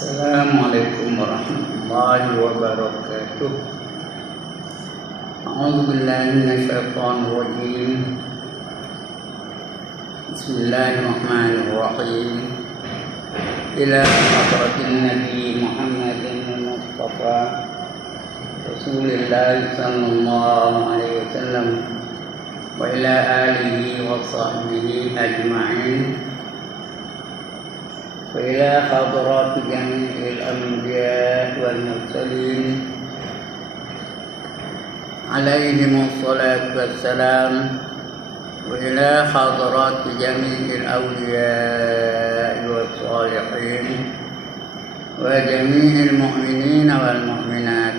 Assalamualaikum warahmatullahi wabarakatuh. A'udzu billahi minasyaitonir rajim. Bismillahirrahmanirrahim. Ila hadratin Nabi Muhammadin Mustafa Rasulillah sallallahu alaihi wasallam wa ila alihi wa sahbihi ajma'in. وإلى حضرات جميع الأنبياء والمرسلين عليهم الصلاة والسلام وإلى حضرات جميع الأولياء والصالحين وجميع المؤمنين والمؤمنات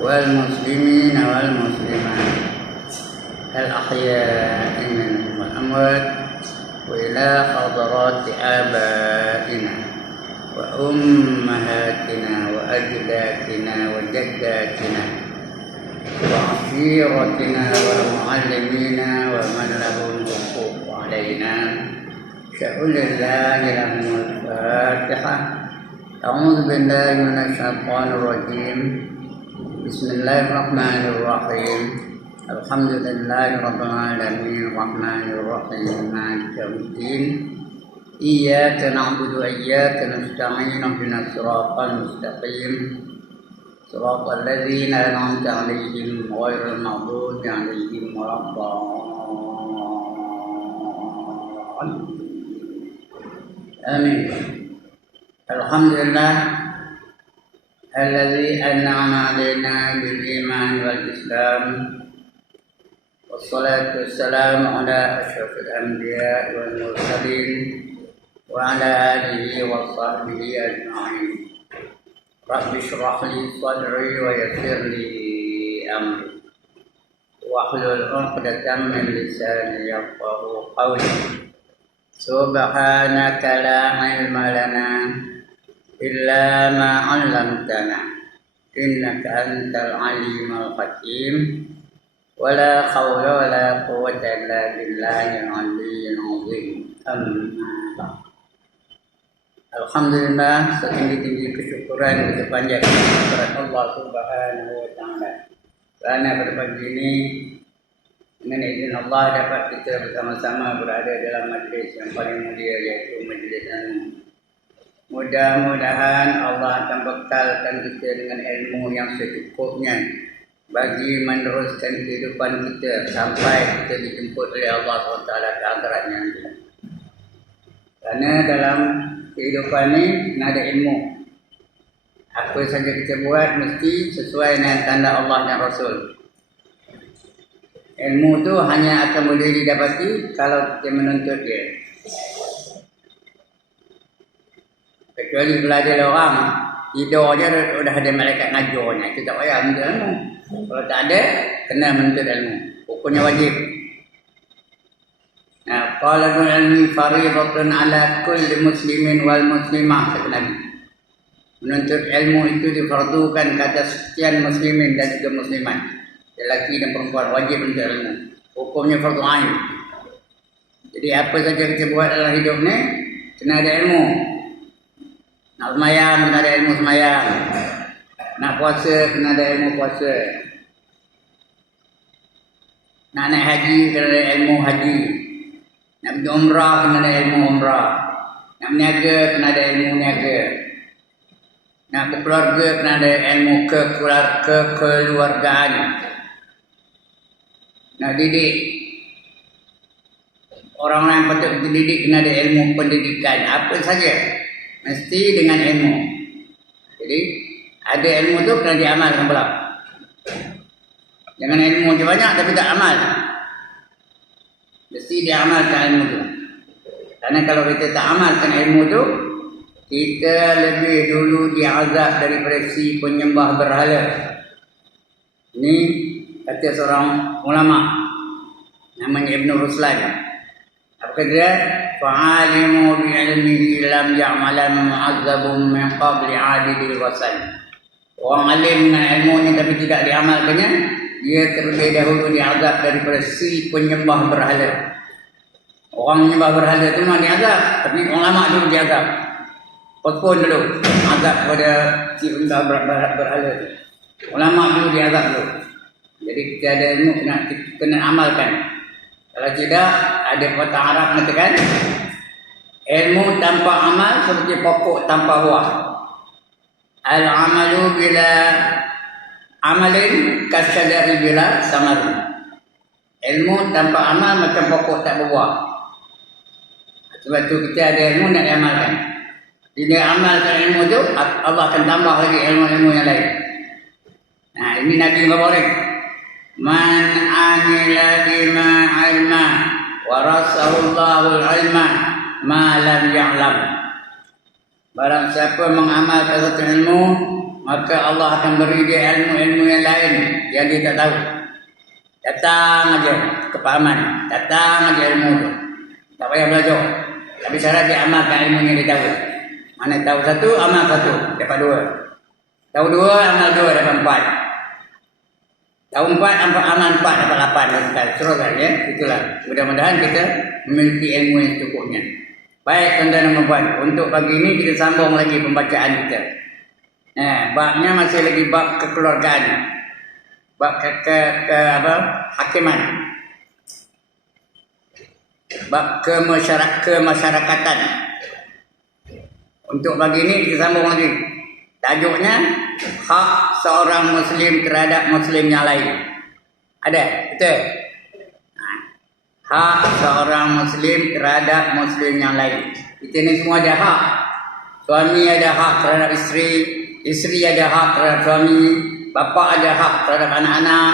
والمسلمين والمسلمات الأحياء منهم والأموات وإلى حضرات آبائنا وأمهاتنا وأجدادنا وجداتنا وعشيرتنا ومعلمينا ومن لهم حقوق علينا شأن الله لهم الفاتحة. أعوذ بالله من الشيطان الرجيم. بسم الله الرحمن الرحيم. Alhamdulillahi rabbil alamin rahmanir rahim maliki yaumiddin iyyaka na'budu wa iyyaka nasta'in ihdinas siratal mustaqim siratal ladzina an'amta 'alaihim ghairil maghdubi 'alaihim waladdallin. Amin. Alhamdulillah alladzi an'ama 'alaina bil iman wal islam. والصلاة والسلام على أشرف الأنبياء والمرسلين وعلى آله وصحبه أجمعين. رب اشرح لي صدري ويسر لي أمري واحلل عقدة من لساني يفقهوا قولي. سبحانك لا علم لنا إلا ما علمتنا إنك أنت العليم الحكيم. ولا حول ولا قوة إلا بالله العلي العظيم. Amma ba'd. Alhamdulillah, setinggi-tinggi kesyukuran kita panjatkan kepada Allah Subhanahu wa taala. Kerana pada pagi ini dengan izin Allah dapat kita bersama-sama berada dalam majlis yang paling mulia, yaitu majlis ilmu. Mudah-mudahan Allah akan bekalkan kita dengan ilmu yang secukupnya bagi meneruskan kehidupan kita sampai kita dijemput oleh Allah SWT ke akhirat nanti. Kerana dalam kehidupan ini ada ilmu. Apa saja kita buat mesti sesuai dengan tanda Allah dan Rasul. Ilmu tu hanya akan boleh didapati kalau kita menuntut dia. Kecuali belajar orang, tidur je dah ada malaikat ngajarnya. Kita tak payah menuntut ilmu. Kalau tak ada, kena menuntut ilmu. Hukumnya wajib. Nah, talabul ilmi fariidatun ala kulli muslimin wal muslimah, kata Nabi. Menuntut ilmu itu difardukan kata sekian muslimin dan juga muslimat. Lelaki dan perempuan wajib menuntut ilmu. Hukumnya fardu ain. Jadi apa saja kita buat dalam hidup ni, kena ada ilmu. Nak semayang, kena ada ilmu semayang. Nak puasa, kena ada ilmu puasa. Nak naik haji, kena ada ilmu haji. Nak pergi umrah, kena ada ilmu umrah. Nak berniaga, kena ada ilmu niaga. Nak berkeluarga, kena ada ilmu kekeluargaan. Nak didik orang yang patut dididik, kena ada ilmu pendidikan. Apa saja, mesti dengan ilmu. Jadi ada ilmu tu kena diamalkan pula. Jangan ilmu je banyak tapi tak amal. Mesti diamalkan ilmu tu. Karena kalau kita tak amalkan ilmu tu, kita lebih dulu diazab daripada si penyembah berhala. Ini kata seorang ulama namanya Ibn Ruslan. Apa kata dia? Fa'alimu bi'ilmihi lam ya'malan mu'azzabun min qabli 'adidil wasal. Orang alim dengan ilmunya tapi tidak diamalkannya, dia terlebih dahulu diazab daripada si penyembah berhala. Orang menyembah berhala itu memang diazab, tapi ulama dulu diazab. postpone dulu azab pada si unta berhala. Ulama dulu diazab dulu. Jadi kita ada ilmu kena amalkan. Kalau tidak, ada kata Arab mengatakan ilmu tanpa amal seperti pokok tanpa buah. Al-amalu bila amalin kasyadari bila samarin. Ilmu tanpa amal macam pokok tak berbuah. Sebab tu kita ada ilmu nak diamalkan. Bila amalkan ilmu tu, Allah akan tambah lagi ilmu-ilmu yang lain. Nah, ini Nabi Muhammad. Man amila bima ilma warasallahu al-ilma ma lam ya'lam. Barang siapa mengamalkan satu ilmu, maka Allah akan beri dia ilmu-ilmu yang lain yang dia tak tahu. Datang aja kepahaman, datang aja ilmu tu. Tak payah belajar. Tapi syarat dia amalkan ilmu yang dia tahu. Mana tahu satu, amal satu, dapat dua. Tahu dua, amal dua, dapat empat. Tahu empat, amal empat, dapat lapan. Teruskan ya, itulah. Mudah-mudahan kita memiliki ilmu yang cukupnya. Baik tuan-tuan dan puan, untuk pagi ini kita sambung lagi pembacaan kita. Babnya masih lagi bab kekeluargaan. Bab hakiman. Bab kemasyarakatan. Untuk pagi ini kita sambung lagi. Tajuknya hak seorang Muslim terhadap Muslim yang lain. Ada? Betul? Hak seorang Muslim terhadap Muslim yang lain. Kita ni semua ada hak. Suami ada hak terhadap isteri. Isteri ada hak terhadap suami. Bapa ada hak terhadap anak-anak.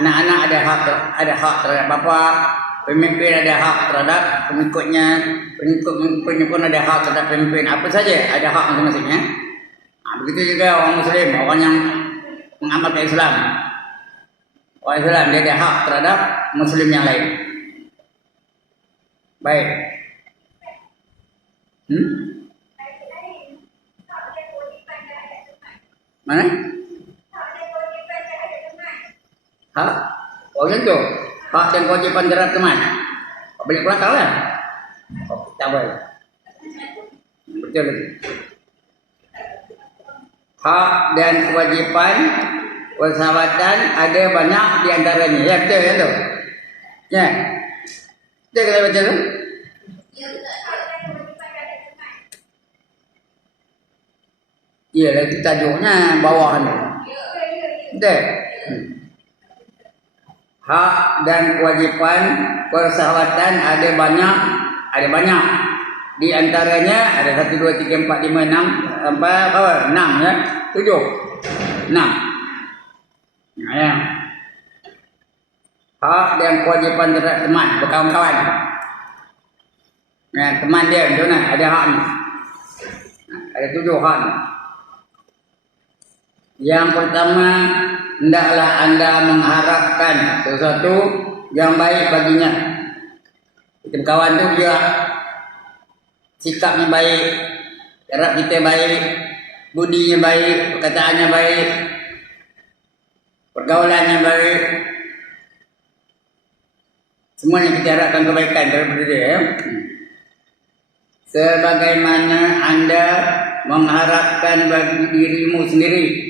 Anak-anak ada hak terhadap bapa. Pemimpin ada hak terhadap pengikutnya. Pengikut pun ada hak terhadap pemimpin. Apa saja ada hak masing-masing. Begitu juga orang Muslim, orang yang mengamalkan Islam. Orang Islam dia ada hak terhadap Muslim yang lain. Baik. Mana? Hak? Oh tentu. Hak dan kewajipan terhadap teman. Balik belakang lah. Tak boleh. Betul. Hak dan kewajipan persahabatan ada banyak di antaranya. Ya betul ya tu. Ya. Betul kita baca tu. Ya lagi tajuknya bawah ni. Betul. Hak dan kewajipan persahabatan ada banyak. Di antaranya ada 1, 2, 3, 4, 5, 6 6 ya 7 6 ya. Hak dan kewajipan terhadap teman berkawan-kawan ya, teman dia tu nah ada hak ni. Ada 7 hak ni. Yang pertama, hendaklah anda mengharapkan sesuatu yang baik baginya. Kita kawan tu dia sikapnya baik, cara kita baik, budinya baik, perkataannya baik, pergaulannya baik. Semuanya kita harapkan kebaikan daripada dia. Ya? Sebagaimana anda mengharapkan bagi dirimu sendiri.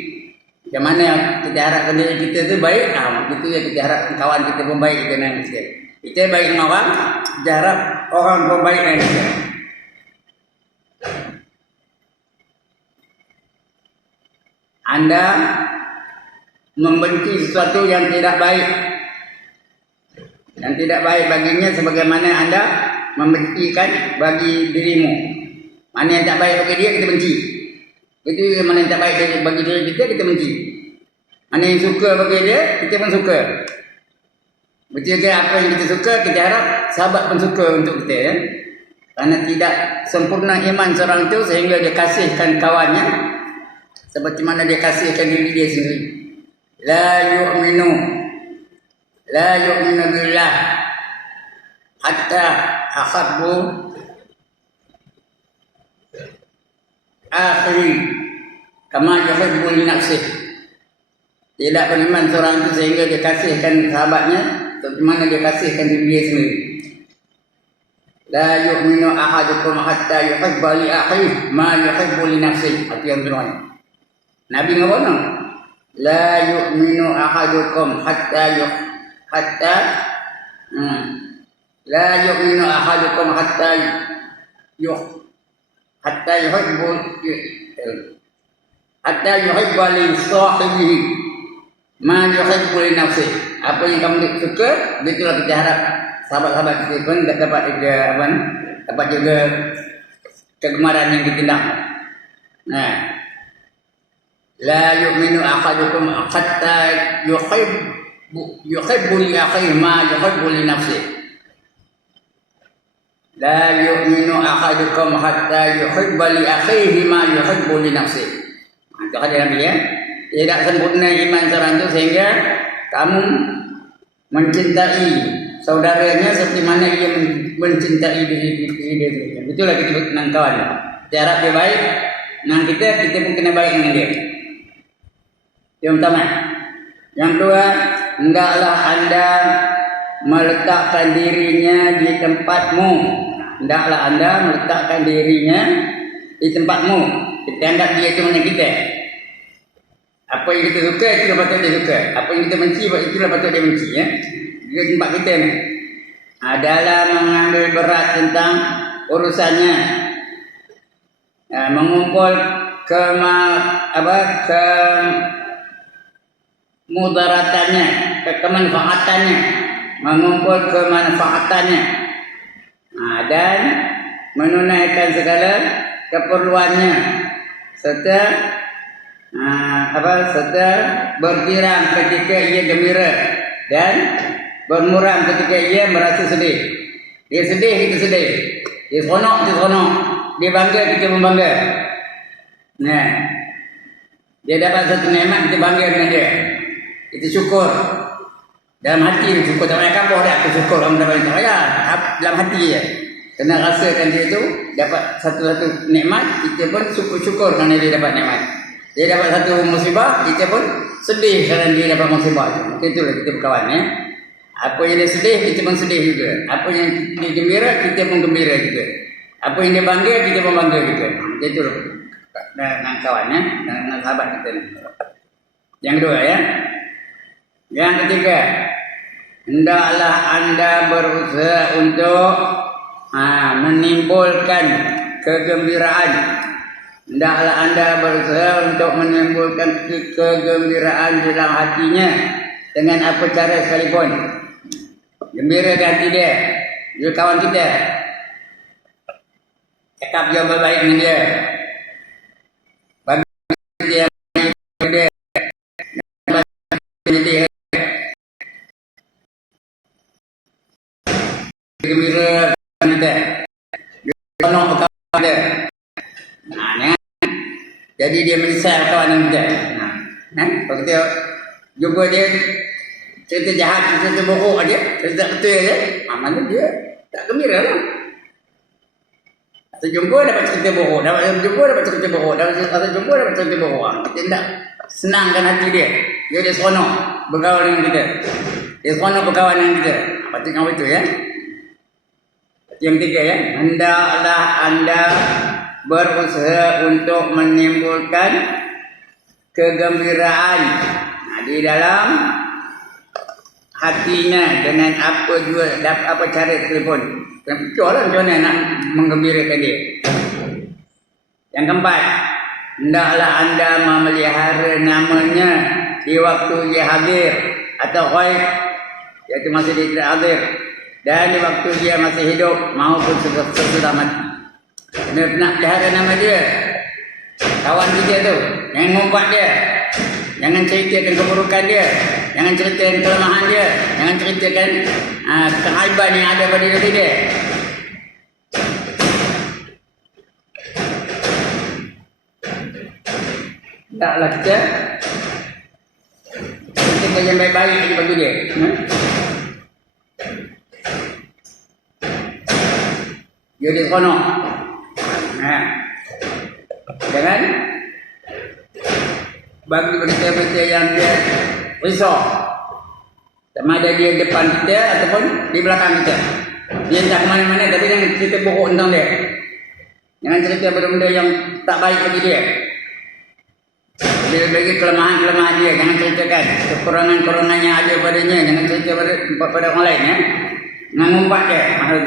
Macam mana kita harapkan diri kita tu baik, begitu ya kita harapkan kawan kita pun baik dengan kita. Kita baik dengan orang, kita harap orang pun baik dengan kita. Anda membenci sesuatu yang tidak baik. Yang tidak baik baginya sebagaimana anda membencikan bagi dirimu. Mana yang tak baik bagi dia, kita benci. Itu mana yang tak baik bagi diri kita benci. Mana yang suka bagi dia, kita pun suka. Betul apa yang kita suka, kita harap sahabat pun suka untuk kita. Ya? Kerana tidak sempurna iman seorang itu sehingga dia kasihkan kawannya seperti mana dia kasihkan diri dia sendiri. La yu'minu billah hatta ahabbu akhiri kama yuhibbu li nafsih. Tidak beriman seorang itu sehingga dia kasihkan sahabatnya seperti mana dia kasihkan diri dia sendiri. La yu'minu ahadukum hatta yuhibba li akhihi ma yuhibbu li nafsihi. Itu yang kedua. Nabi ngomong, la yu'minu ahadukum la yu'minu ahadukum hatta yuhibba li sahibihi ma yuhibbu li nafsihi. Apa yang kamu suka, itulah kita harap sahabat-sahabat kita pun dapat juga kegemaran yang ditindak. Nah, la yu'minu ahadukum hatta yuhibbu li akhihi ma yuhibbu li nafsihi. La yu'minu ahadukum hatta yuhibba li akhihi ma yuhibbu li nafsihi. Itu hadis Nabi ya. Tidak sempurna iman seorang itu sehingga kamu mencintai saudaranya seperti mana ia mencintai diri sendiri. Itulah kita sebut kawan. Cara dia baik, kita pun kena baik dengan dia. Yang pertama. Yang kedua, hendaklah Anda meletakkan dirinya di tempatmu. Hendaklah Anda meletakkan dirinya di tempatmu. Kita anggap dia itu mana kita. Apa yang kita suka, itulah patut dia suka. Apa yang kita benci, itulah patut dia benci. Ya? Dia tempat kita ni. Adalah mengambil berat tentang urusannya. Mengumpul mudaratannya, kemanfaatannya, mengumpul kemanfaatannya, dan menunaikan segala keperluannya, serta bergirang ketika ia gembira dan bermuram ketika ia merasa sedih. Dia sedih, kita sedih. Dia seronok, kita seronok. Dia bangga, kita pun bangga. Nah, dia dapat satu nikmat, kita bangga dengan dia. Kita syukur. Dalam hati syukur. Tak payah kampung dah, kita syukur. Dalam hati je. Kena rasakan dia tu dapat satu-satu nikmat, kita pun syukur kerana dia dapat nikmat. Dia dapat satu musibah, kita pun sedih kerana dia dapat musibah. Itulah kita berkawan ya. Apa yang dia sedih, kita pun sedih juga. Apa yang dia gembira, kita pun gembira juga. Apa yang dia bangga, kita pun bangga juga. Itulah dengan kawan ya, dengan sahabat kita ni. Yang kedua ya. Yang ketiga, hendaklah Anda berusaha untuk menimbulkan kegembiraan. Hendaklah Anda berusaha untuk menimbulkan kegembiraan dalam hatinya dengan apa cara sekalipun. Gembira di hati dia. Dia kawan kita. Cakap dia baik dengan dia. Bagi dia dia. Dia gembira dengan dia. Dia penuh kawan dia. Jadi dia menyesal kawan dia. Kalau kita jumpa dia cerita jahat, cerita bohong aja, cerita betul aja, mana dia tak gembira lah. Atau jumpa dapat cerita bohong, dapat jumpa dapat cerita bohong, dapat jumpa dapat cerita bohong. Kita tidak senangkan hati dia. Dia seronok bergaul dengan kita. Dia seronok berkawan dengan kita. Patutnya betul ya. Yang ketiga ya, hendaklah Anda berusaha untuk menimbulkan kegembiraan di dalam hatinya dengan apa cara telefon. Fikirlah macam mana nak menggembirakan dia. Yang keempat, hendaklah Anda memelihara namanya di waktu dia hadir atau ghaib, iaitu masa dia tidak hadir, dan di waktu dia masih hidup maupun sesudah mati. Nak pelihara nama dia, kawan kita tu, jangan ngumpat dia, jangan ceritakan keburukan dia, jangan ceritakan kelemahan dia, jangan ceritakan keaiban yang ada pada diri dia. Taklah kita yang baik-baik bagi dia. Dia seronok. Jangan bagi berita-berita yang dia risau. Sama ada dia depan kita ataupun di belakang kita. Dia entah ke mana-mana, tapi yang cerita buruk tentang dia. Jangan cerita benda-benda yang tak baik bagi dia. Dia bagi kelemahan-kelemahan dia, jangan ceritakan. Kekurangan-kekurangan yang ada padanya, jangan cerita pada orang lain ya. Jangan ngumpat dia,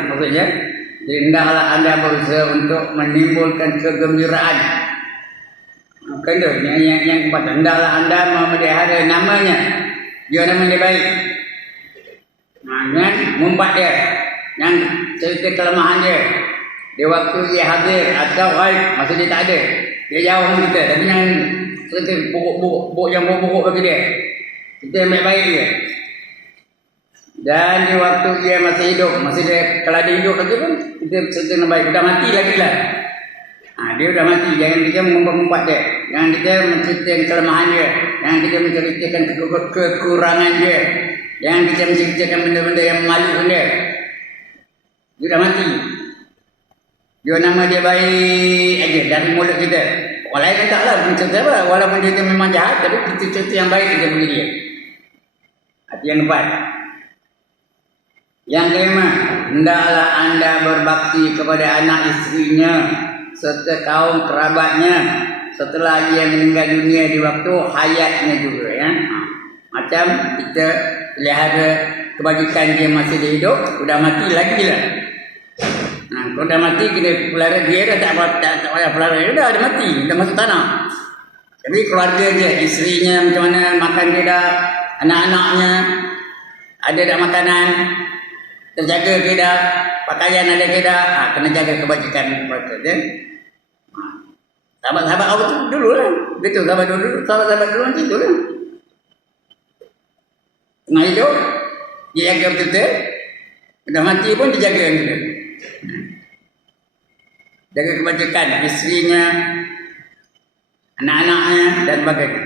maksudnya. Hendaklah anda berusaha untuk menimbulkan kegembiraan. Kena yang keempat, hendaklah anda memelihara namanya. Dia nama dia baik. Jangan ngumpat dia. Yang cerita kelemahan dia. Dia waktu dia hadir atau masa dia tak ada. Dia jauh dengan kita. Tapi jangan cerita buruk yang buruk bagi dia. Kita yang baik-baik dia. Dan di waktu dia masih hidup, kalau dia hidup lagi pun, kita cerita yang baik. Sudah mati lagi lah. Dia sudah mati. Jangan kita mengumpat-umpat dia. Jangan kita menceritakan kelemahan dia. Jangan kita menceritakan kekurangan dia. Jangan kita menceritakan benda-benda yang memalukan dia. Dia sudah mati. Dia nama dia baik aja dari mulut kita. Orang lain kan taklah cerita apa. Walaupun dia memang jahat, tapi kita cerita yang baik kita bagi dia. Hati yang keempat. Yang kelima, hendaklah anda berbakti kepada anak istrinya serta kaum kerabatnya setelah dia meninggal dunia di waktu hayatnya juga ya. Macam kita pelihara kebajikan dia masih hidup, sudah mati lagi lah. Kalau dah mati kita pelihara dia dah tak payah pelihara dia dah mati, dah masuk tanah. Tapi keluarga dia, isterinya macam mana makan dia dah, anak-anaknya ada dah makanan, terjaga ke dah, pakaian ada ke dah, kena jaga kebajikan mereka dia. Sahabat-sahabat awal tu dulu lah. Betul, sahabat-sahabat dulu nanti tu lah. Tengah hidup, dia jaga betul-betul. Dah mati pun dia jaga juga. Jaga kebajikan isterinya, anak-anaknya dan sebagainya.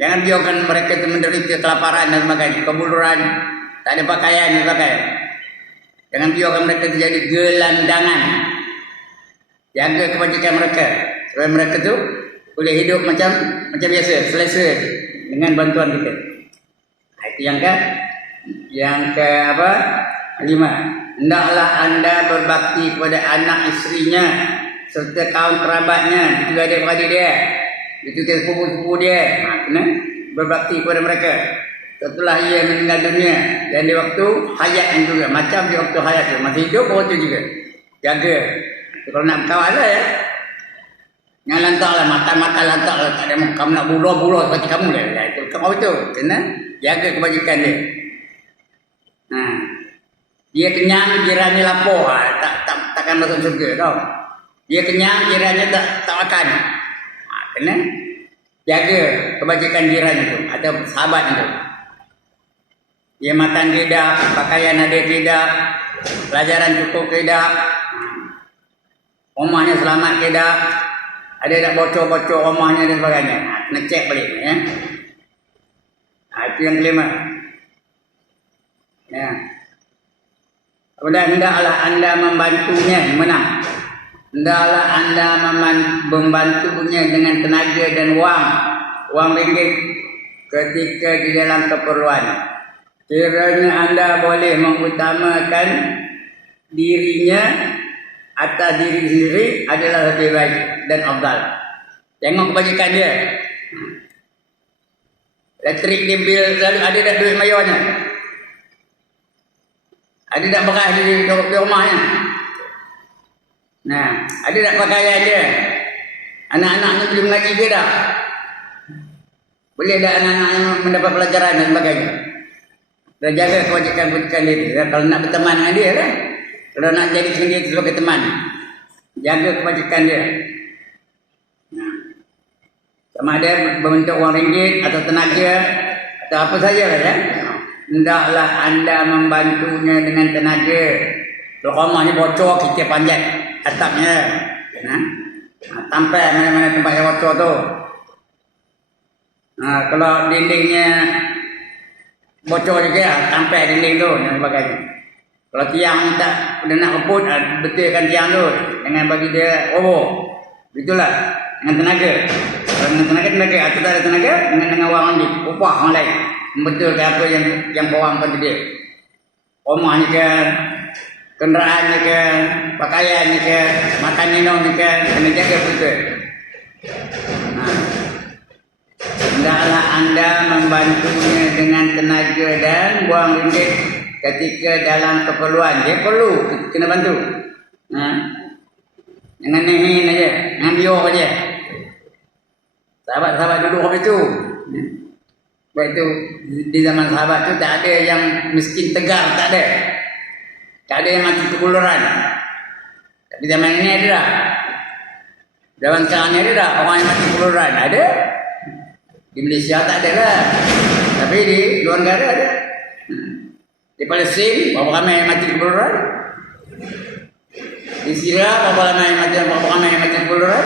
Jangan biarkan mereka itu menderita kelaparan dan sebagainya, kebuluran, tak ada pakaian dan sebagainya. Jangan biarkan mereka terjadi gelandangan. Jaga kebajikan mereka supaya mereka tu boleh hidup macam biasa, selesa dengan bantuan kita. Itu yang ke apa? 5. Hendaklah anda berbakti kepada anak istrinya serta kaum kerabatnya, itu adik-adik dia, itu sepupu-sepupu dia. Kena berbakti kepada mereka setelah ia meninggal dunia dan di waktu hayatnya juga. Macam di waktu hayat tu masih hidup waktu juga jaga. Kalau nak kawan lah ya, jangan lantak lah, makan lantak lah, tak ada kamu nak buruh seperti kamu lah. Itu kamu itu kena jaga kebajikan dia. Dia kenyang, jirannya lapar, takkan masuk surga tau. Dia kenyang, jirannya tak makan. Kena jaga kebajikan jiran itu atau sahabat itu. Dia makan tidak, pakaian ada tidak, pelajaran cukup tidak, rumahnya selamat tidak, ada tak bocor-bocor rumahnya dan sebagainya. Kena cek balik ya. Itu yang kelima. Ya. Kemudian hendaklah anda membantunya menang. Hendaklah anda membantunya dengan tenaga dan wang ringgit ketika di dalam keperluan. Kiranya anda boleh mengutamakan dirinya atas diri sendiri adalah lebih baik dan afdal. Tengok kebajikan dia. Elektrik dia bil selalu ada tak duit mayornya? Ada tak beras di rumahnya? Ada tak pakaian dia? Anak-anaknya boleh mengaji ke tak? Boleh tak anak-anaknya mendapat pelajaran dan sebagainya? Dan jaga kebajikan-kebajikan dia. Kalau nak berteman dengan dia lah. Kalau nak jadi sendiri sebagai teman, jaga kebajikan dia. Sama ada berbentuk wang ringgit atau tenaga atau apa saja lah ya. Hendaklah anda membantunya dengan tenaga. Kalau rumahnya bocor, kita panjat atapnya. Tampal mana-mana tempat yang bocor tu. Kalau dindingnya bocor juga, tampal dinding tu dan sebagainya. Kalau tiang tak nak keput, betulkan tiang tu dengan bagi dia roboh. Itulah dengan tenaga. Kalau dengan tenaga atau tak ada tenaga, dengan wang lanjut, upah orang lain. Membetulkan apa yang korang pada dia. Rumahnya ke, kenderaan ni ke, pakaian ni ke, makan minum ni ke, kena jaga betul. Hendaklah anda membantunya dengan tenaga dan buang ringgit ketika dalam keperluan. Dia perlu kena bantu. Jangan nehin aja, jangan biok aja. Sahabat-sahabat dulu habis tu. Sebab itu di zaman sahabat tu tak ada yang miskin tegar, tak ada. Tak ada yang mati kebuluran. Tapi zaman ini ada tak? Zaman sekarang ni ada tak orang yang mati kebuluran? Ada. Di Malaysia tak ada lah. Tapi di luar negara ada. Di Palestin, berapa ramai yang mati kebuluran? Di Syria, berapa ramai yang mati kebuluran?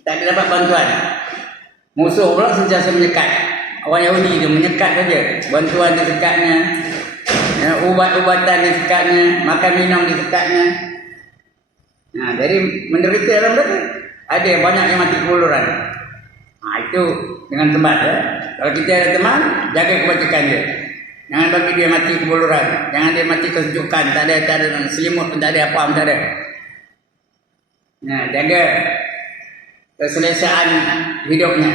Tak ada dapat bantuan. Musuh pula sentiasa menyekat. Orang Yahudi itu menyekat saja. Bantuan disekatnya, ubat-ubatan disekatnya, makan minum disekatnya. Jadi menderita dalam mereka. Ada banyak yang mati kebuluran. Itu dengan teman ya. Kalau kita ada teman, jaga kebajikan dia. Jangan bagi dia mati kebuluran. Jangan dia mati kesejukan. Tak ada selimut pun tak ada, apa pun tak ada. Jaga keselesaan hidupnya.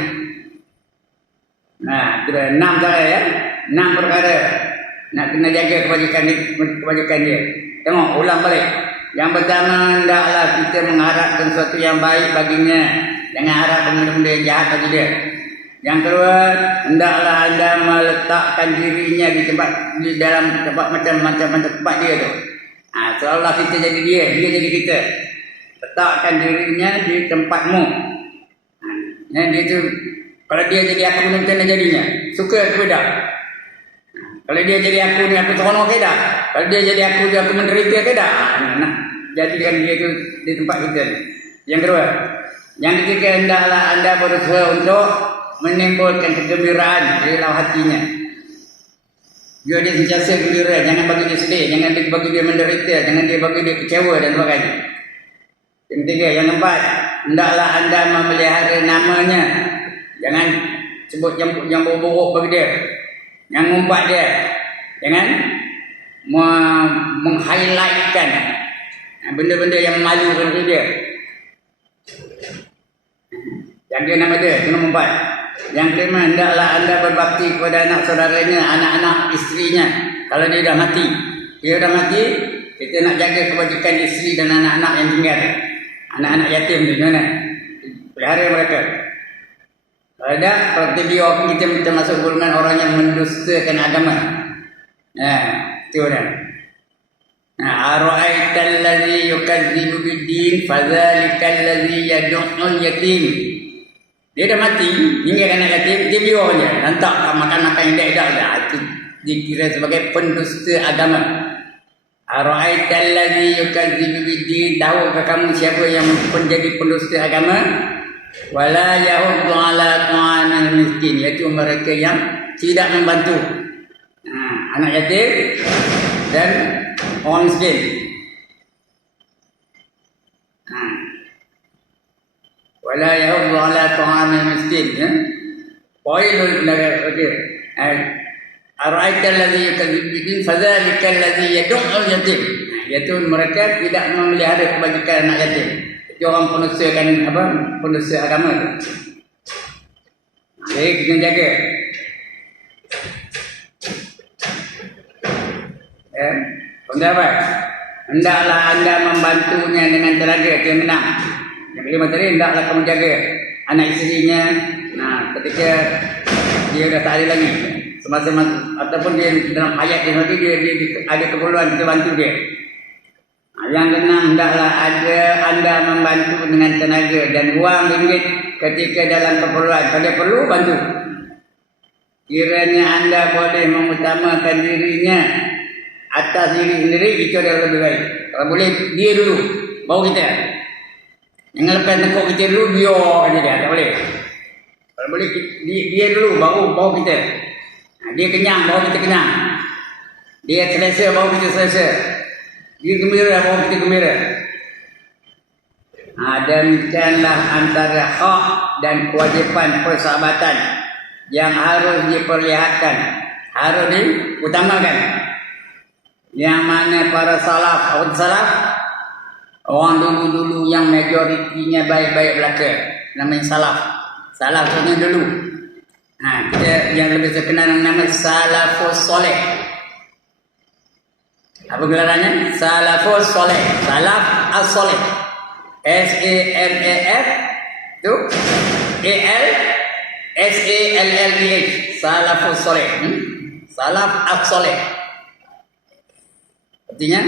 Itu 6 cara ya. 6 perkara nak kena jaga kebajikan dia. Tengok, ulang balik. Yang pertama, hendaklah kita mengharapkan sesuatu yang baik baginya. Jangan harap benda-benda yang jahat bagi dia. Yang kedua, hendaklah anda meletakkan dirinya di dalam tempat macam-macam tempat dia tu. Seolah kita jadi dia jadi kita. Letakkan dirinya di tempatmu. Dia tu, kalau dia jadi aku ni macam mana jadinya? Suka ke tak? Kalau dia jadi aku ni, aku seronok ke tak? Kalau dia jadi aku menderita ke tak? Nak jadikan dia tu di tempat kita ni. Yang kedua. Yang ketiga, hendaklah anda berusaha untuk menimbulkan kegembiraan di dalam hatinya. Biar dia sentiasa gembira, jangan bagi dia sedih, jangan bagi dia menderita, jangan dia bagi dia kecewa dan sebagainya. Yang ketiga, yang keempat, hendaklah anda memelihara namanya. Jangan sebut yang buruk bagi dia, yang ngumpat dia, jangan meng-highlightkan benda-benda yang memalukan dia. Jaga nama dia, itu nombor 4. Yang kelima, hendaklah anda berbakti kepada anak saudaranya, anak-anak isterinya. Kalau dia dah mati, kita nak jaga kebajikan isteri dan anak-anak yang tinggal. Anak-anak yatim tu, macam mana? Pelihara mereka. Kalau tak, kalau kita biar kita termasuk golongan orang yang mendustakan agama. Itu dah. Ara'aital ladzi yukadzibu bid-din fadzalikal ladzi yad'ul yatim. Dia dah mati, tinggal anak yatim, dia biar je. Lantak makan-makan yang tidak dah. Itu dikira sebagai pendusta agama. Ara'aital ladzi yukadzibu bid-din. Tahukah kamu siapa yang menjadi pendusta agama? Wala yahuddu ala ta'amil miskin. Iaitu mereka yang tidak membantu anak yatim dan orang miskin. Wala yahuddu ala ta'amil miskin. Wailul lil Ara'aital ladzi yukadzibu bid-din fadzalikal ladzi yad'ul yatim. Iaitu mereka tidak memelihara kebajikan anak yatim. Itu orang pendusta agama tu. Jadi kita jaga. Pendapat, hendaklah anda membantunya dengan tenaga. Itu yang enam. Yang kelima tadi, hendaklah kamu jaga anak isterinya. Ketika dia dah tak ada lagi, semasa ataupun dia dalam hayat dia nanti dia ada keperluan, kita bantu dia. Yang keenam, hendaklah anda membantu dengan tenaga dan wang ringgit ketika dalam keperluan. Kalau dia perlu, bantu. Kiranya anda boleh mengutamakan dirinya atas diri sendiri, itu adalah lebih baik. Kalau boleh, dia dulu, baru kita. Jangan lepas nekuk kita dulu, biar aja dia, tak boleh. Kalau boleh, dia dulu, baru kita. Dia kenyang, baru kita kenyang. Dia selesa, baru kita selesa. Dia gembira, baru kita gembira. Demikianlah antara hak dan kewajipan persahabatan yang harus diperlihatkan, harus diutamakan. Yang mana para salaf, orang salaf, orang dulu-dulu yang majoritinya baik-baik belaka, namanya salaf. Salaf punya dulu. Kita yang lebih terkenal nama salafus soleh. Apa gelarannya? Salafus soleh. Salaf as-soleh. S-A-L-A-F tu A-L-S-A-L-L-E-H. Salafus soleh. Salaf as-soleh. Artinya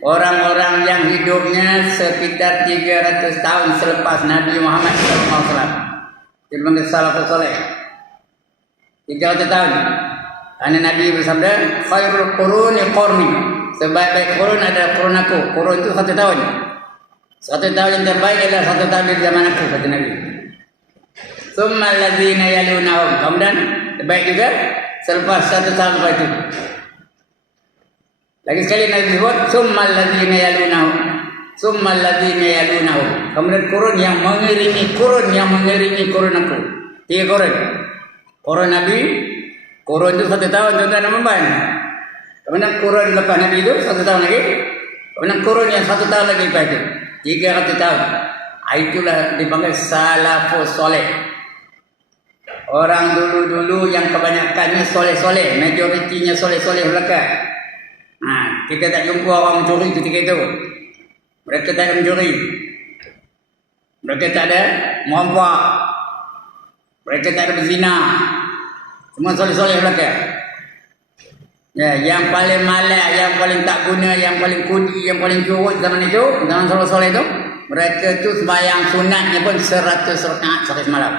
orang-orang yang hidupnya sekitar 300 tahun selepas Nabi Muhammad SAW. Dia dipanggil salafus soleh. 300 tahun. Karena Nabi bersabda, khairul quruni qarni. Sebaik-baik kurun adalah kurun aku. Kurun itu 1 tahun. 1 tahun yang terbaik adalah 1 tahun di zaman aku, kata Nabi. Tsumma alladzina yalunahum. Kemudian terbaik juga selepas 1 tahun lepas itu. Lagi sekali Nabi sebut tsumma alladzina yalunahum. Tsumma alladzina yalunahum. Kemudian kurun yang mengiringi kurun aku. 3 kurun. Kurun Nabi, kurun itu 1 tahun, tuan-tuan dan puan. Kemudian kurun lepas Nabi itu 1 tahun lagi. Kemudian kurun yang 1 tahun lagi lepas itu 300 tahun. Itulah dipanggil salafus soleh. Orang dulu-dulu yang kebanyakannya soleh-soleh, majoritinya soleh-soleh belaka. Kita tak jumpa orang mencuri ketika itu. Mereka tak ada mencuri. Mereka tak ada merampak. Mereka tak ada berzina. Semua soleh-soleh belaka. Ya, yang paling malas, yang paling tak guna, yang paling kudi, yang paling curut zaman itu, zaman soleh-soleh itu, mereka tu sembahyang sunatnya pun 100 rakaat sehari semalam.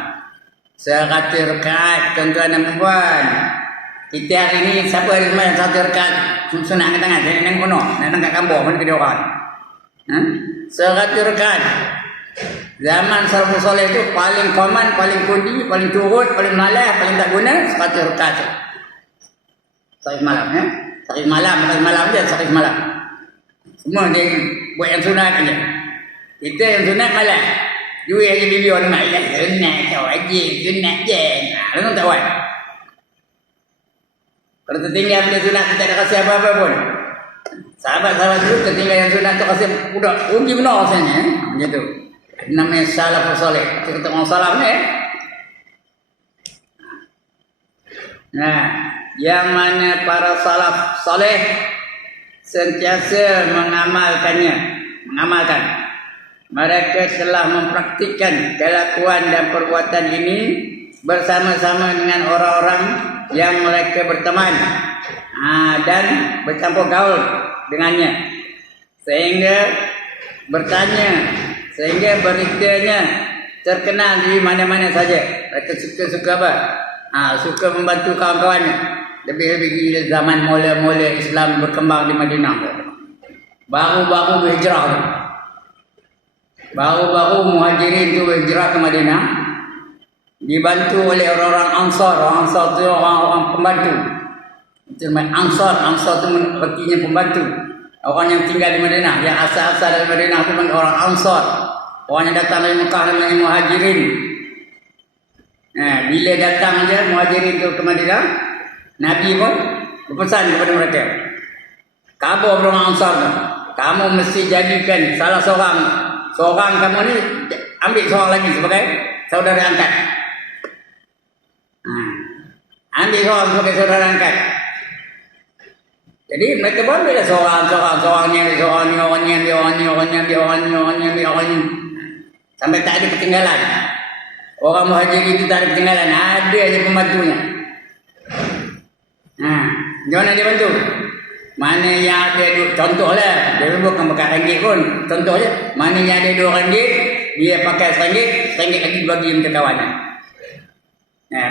100 rakaat, tuan-tuan dan puan. Kita hari ni siapa ada sembahyang 100 rakaat sunat ke tangan? Saya nak kono, nak kat kampung mana dia orang. 100 rakaat. Zaman salafus soleh itu paling common, paling kudi, paling curut, paling malas, paling tak guna 100 rakaat. Sehari malam, ya? Sehari malam je, sehari malam. Semua dia buat yang sunat aja. Kita yang sunat malam. Duit aja bilion malam. Sunat tau aja, sunat je. Lalu tak buat. Kalau tertinggal benda sunat, kita tak kasih apa-apa pun. Sahabat-sahabat dulu tertinggal yang sunat tu kasih budak. Rugi benar rasanya. Macam tu. Namanya salafus soleh. Kita kata orang salaf ni. Yang mana para salaf soleh sentiasa mengamalkan. Mereka telah mempraktikkan kelakuan dan perbuatan ini bersama-sama dengan orang-orang yang mereka berteman dan bercampur gaul dengannya, sehingga beritanya terkenal di mana-mana saja. Mereka suka apa? Suka membantu kawan-kawannya. Lebih-lebih zaman mula-mula Islam berkembang di Madinah. Baru-baru berhijrah. Baru-baru muhajirin itu berhijrah ke Madinah. Dibantu oleh orang-orang Ansar. Orang Ansar itu orang-orang pembantu. Itu namanya Ansar. Ansar itu artinya pembantu. Orang yang tinggal di Madinah. Yang asal-asal dari Madinah itu orang Ansar. Orang yang datang dari Mekah namanya muhajirin. Bila datang aja muhajirin itu ke Madinah, Nabi pun berpesan kepada mereka, kamu orang Ansar, kamu mesti jadikan salah seorang kamu ni, ambil seorang lagi sebagai saudara angkat. Ambil seorang sebagai saudara angkat. Jadi mereka pun ambil seorang ni, sampai tak ada ketinggalan. Orang muhajirin itu tak ada ketinggalan, ada aja pembantunya. Gimana dia bantu? Mana yang ada contohlah, dia bukan pakai ringgit pun, contoh je. Mana yang ada RM2, dia pakai RM1 lagi bagi untuk kawannya.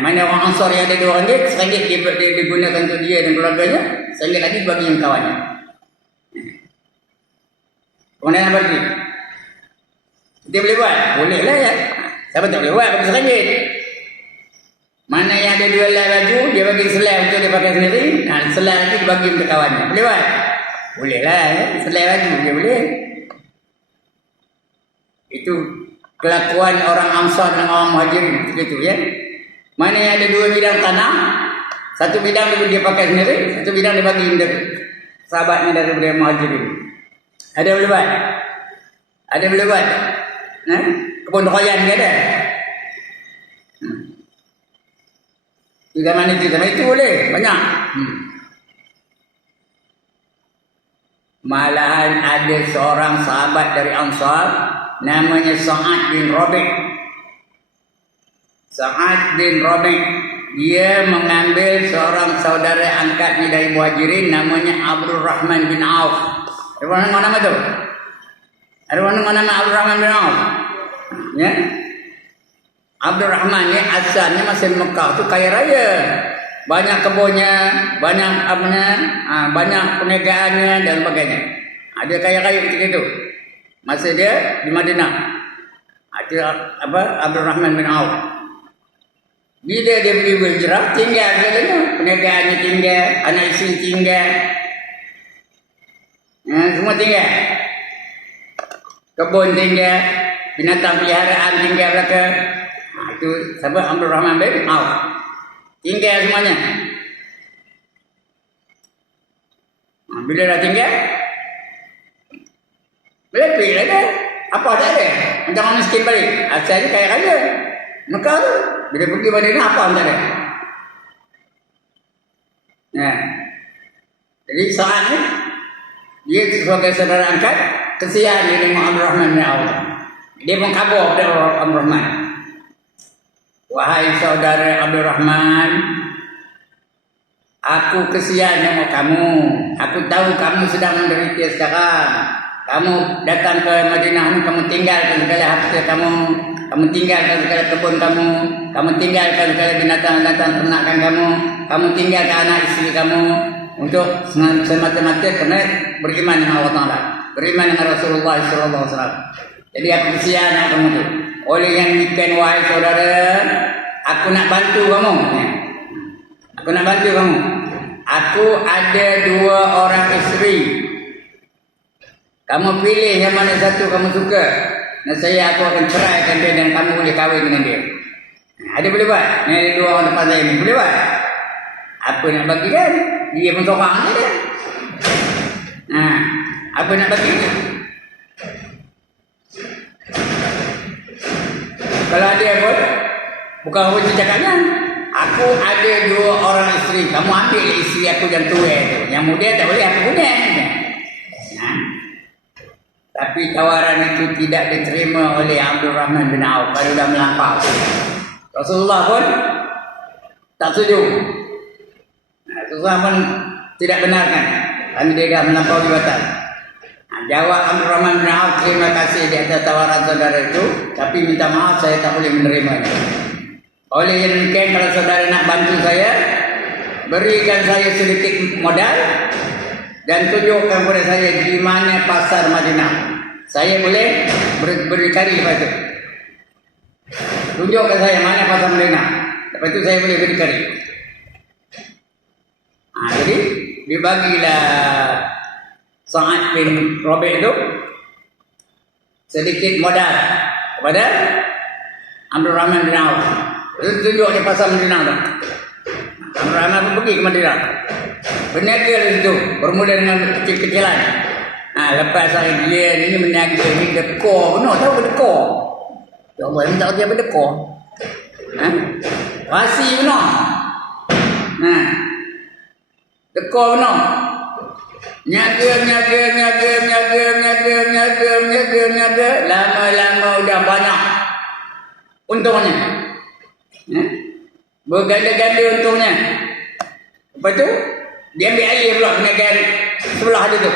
Mana orang Ansar yang ada RM2, RM1 dia digunakan untuk dia dan keluarganya, RM1 lagi bagi untuk kawannya. Kemudian apa lagi? Kita boleh buat? Boleh lah ya. Siapa tak boleh buat bagi RM1? Mana yang ada 2 helai baju, dia bagi selai untuk dia pakai sendiri. Selai lagi dia bagi untuk kawannya. Boleh buat? Boleh lah ya. Selai baju dia boleh. Itu kelakuan orang Ansar dan orang Muhajirin. Begitu ya. Mana yang ada 2 bidang tanah, 1 bidang dia pakai sendiri, 1 bidang dia bagi sendiri. sahabatnya daripada Muhajirin. Ada boleh buat? Ada boleh buat? Kebun Royan ke ada? Di zaman itu boleh, banyak. Malahan ada seorang sahabat dari Ansar namanya Sa'ad bin Rabi'. Sa'ad bin Rabi' dia mengambil seorang saudara angkatnya dari Muhajirin namanya Abdul Rahman bin Auf. Ada mana nama tu? Ada mana nama Abdul Rahman bin Auf? Ya. Abdul Rahman ni asalnya masih Mekah tu kaya raya. Banyak kebunnya, banyak banyak perniagaannya dan sebagainya. Dia kaya raya ketika itu. Masa dia di Madinah. Abdul Rahman bin Auf. Bila dia pergi berhijrah, tinggal segalanya. Perniagaannya tinggal, anak isteri tinggal. Semua tinggal. Kebun tinggal, binatang peliharaan tinggal belakang. Itu siapa? Abdul Rahman bin Auf. Tinggal semuanya. Bila dah tinggal, berlepih lah dia. Apa tak ada? Macam orang miskin balik. Asalnya kaya raya. Mekah tu. Bila pergi Madinah, apa tak ada? Jadi Sa'ad ni, dia sebagai saudara angkat, kesian dia dengan Abdul Rahman bin Auf. Dia pun kabur pada Abdul Rahman. Wahai saudara Abdul Rahman, aku kesian dengan kamu. Aku tahu kamu sedang menderita sekarang. Kamu datang ke Madinah ni, kamu tinggalkan segala harta kamu. Kamu tinggalkan segala kebun kamu tinggalkan segala binatang-binatang ternakan kamu tinggalkan anak isteri kamu untuk semata-mata kerana beriman dengan Allah Taala, beriman dengan Rasulullah sallallahu alaihi wasallam. Jadi aku kesian dengan kamu tu. Oleh yang demikian wahai saudara, aku nak bantu kamu. Aku nak bantu kamu. Aku ada 2 orang isteri. Kamu pilih yang mana satu kamu suka. Saya aku akan ceraikan dia dan kamu boleh kahwin dengan dia. Ada boleh buat? Ni 2 orang depan saya ni boleh buat? Apa nak bagi dia? Dia pun seorang je dia. Apa nak bagi dia? Kalau dia pun bukan apa cakapnya. Aku ada 2 orang isteri. Kamu ambil isteri aku yang tua tu. Yang muda tak boleh aku punya. Tapi tawaran itu tidak diterima oleh Abdul Rahman bin Auf. Kalau dah melampau. Rasulullah pun tak setuju. Rasulullah pun tidak benarkan. Kami dia dah melampaui batas. Jawab Abdul Rahman bin Auf, terima kasih di atas tawaran saudara itu. Tapi minta maaf saya tak boleh menerimanya. Oleh yang demikian, kalau saudara nak bantu saya, berikan saya sedikit modal dan tunjukkan kepada saya di mana pasar Madinah. Saya boleh berdikari lepas itu. Tunjukkan saya mana pasar Madinah. Lepas itu saya boleh berdikari. Jadi dibagilah Sa'ad bin Rabi' itu sedikit modal kepada Abdul Rahman bin Auf. Tunjuk di pasar Madinah tu. Abdul Rahman pun pergi ke Madinah. Berniaga di situ, bermula dengan kecil-kecilan. Lepas hari dia ni berniaga ni dekor, benar tahu dekor. Ya Allah, minta dia berdekor. Rasi benar. Dekor benar. Niaga. Lama-lama udah banyak untungnya. Berganda-ganda untungnya. Lepas tu dia ambil air pula perniagaan sebelah dia tu.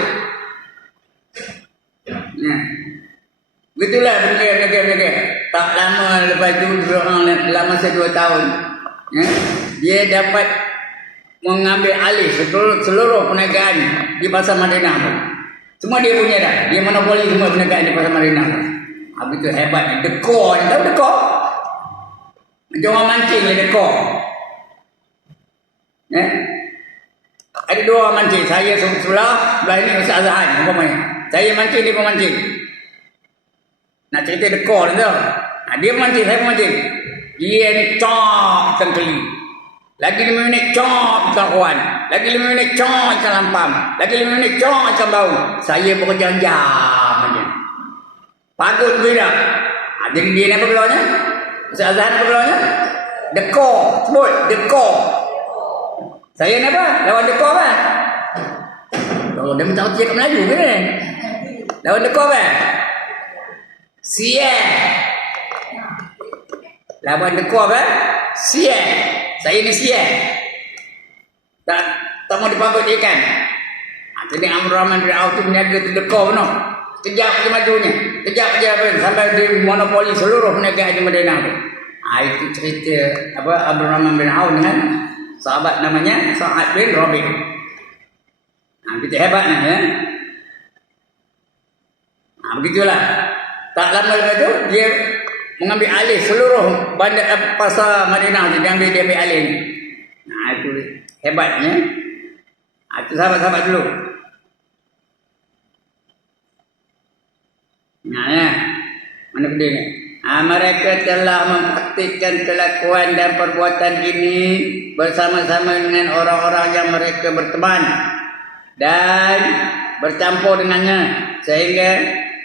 Begitulah perniagaan. Tak lama lepas tu, lama 2 tahun, dia dapat mengambil alih seluruh perniagaan di pasar Madinah tu. Semua dia punya dah. Dia monopoli semua perniagaan di pasar Madinah tu. Habis tu hebatnya. Dekor ni, tahu dekor? Macam orang mancing ni dekor. Ada 2 orang mancing. Saya sebelah ni Ustaz Azhan. Saya mancing, dia pun mancing. Nak cerita dekor ni tu. Dia mancing, saya pun mancing. Dia ni cak tengkeli. Lagi 5 minit cok ikan kawan. Lagi 5 minit cok ikan lampam. Lagi 5 minit cok ikan bau. Saya berjam-jam aja. Pagut bila. Jadi dia ni apa belanya? Ustaz Azhan apa belanya? Dekor. Sebut. Dekor. Saya ni apa? Lawan dekor apa? Oh, dia minta cakap Melayu ke ni? Lawan dekor apa? Siap. Lawan dekor apa? Siap. Saya ni siap. Tak mau dipagut ikan. Jadi Amr Rahman bin Auf tu meniaga tu dekor penuh. Kejap je majunya. Kejap je apa sampai di monopoli seluruh peniaga di Madinah tu. Itu cerita apa Amr Rahman bin Auf dengan sahabat namanya Sa'ad bin Rabi'. Begitu hebatnya ya. Begitulah. Tak lama lepas tu dia mengambil alih seluruh bandar pasar Madinah tu, dia ambil alih. Itu hebatnya. Itu sahabat-sahabat dulu. Ya. Mana benda ni? Mereka telah mempraktikkan kelakuan dan perbuatan ini bersama-sama dengan orang-orang yang mereka berteman dan bercampur dengannya sehingga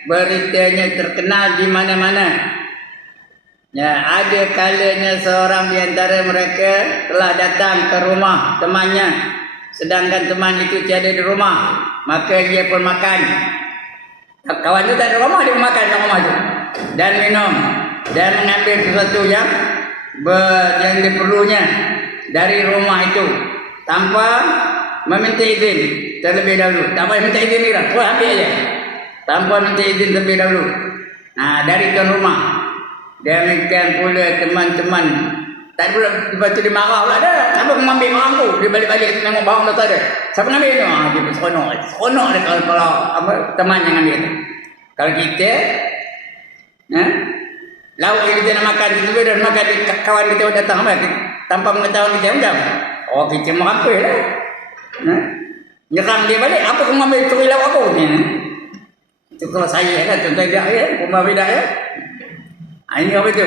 beritanya terkenal di mana-mana. Ya, ada kalanya seorang di antara mereka telah datang ke rumah temannya, sedangkan teman itu tiada di rumah, maka dia pun makan. Kawan itu tak ada rumah, dia makan di rumah itu dan minum dan mengambil sesuatu yang diperlunya dari rumah itu tanpa meminta izin terlebih dahulu. Tak payah minta izin ni lah, terus ambil aja tanpa minta izin terlebih dahulu. Dari tuan rumah. Demikian pula teman-teman. Tak pula lepas tu dia marah pula dah. Siapa mengambil barang tu? Dia balik-balik tengok barang dah tak ada. Siapa mengambil tu? Dia seronok. Seronok dia kalau apa, teman yang ambil tu. Kalau kita lauk yang kita nak makan tiba-tiba dah makan kawan kita datang apa? Tanpa mengetahui kita macam. Oh, kita merampil lah. Nyerang dia balik. Apa kau mengambil curi lauk aku? Itu kalau saya kan. Contoh dia ya. Rumah beda ya. Ini apa tu?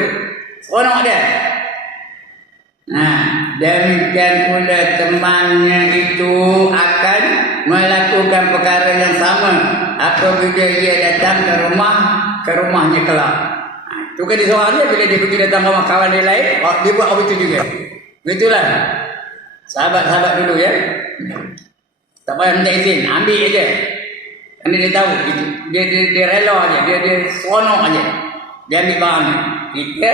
Seronok dia. Demikian pula temannya itu akan melakukan perkara yang sama apabila dia datang ke rumahnya kelak. Itu kan dia seorang dia bila dia pergi datang rumah kawan dia lain, dia buat apa itu juga. Begitulah. Sahabat-sahabat dulu ya. Tak payah minta izin, ambil aja. Kerana dia tahu, dia rela aja, dia seronok aja. Dia ambil barang. Kita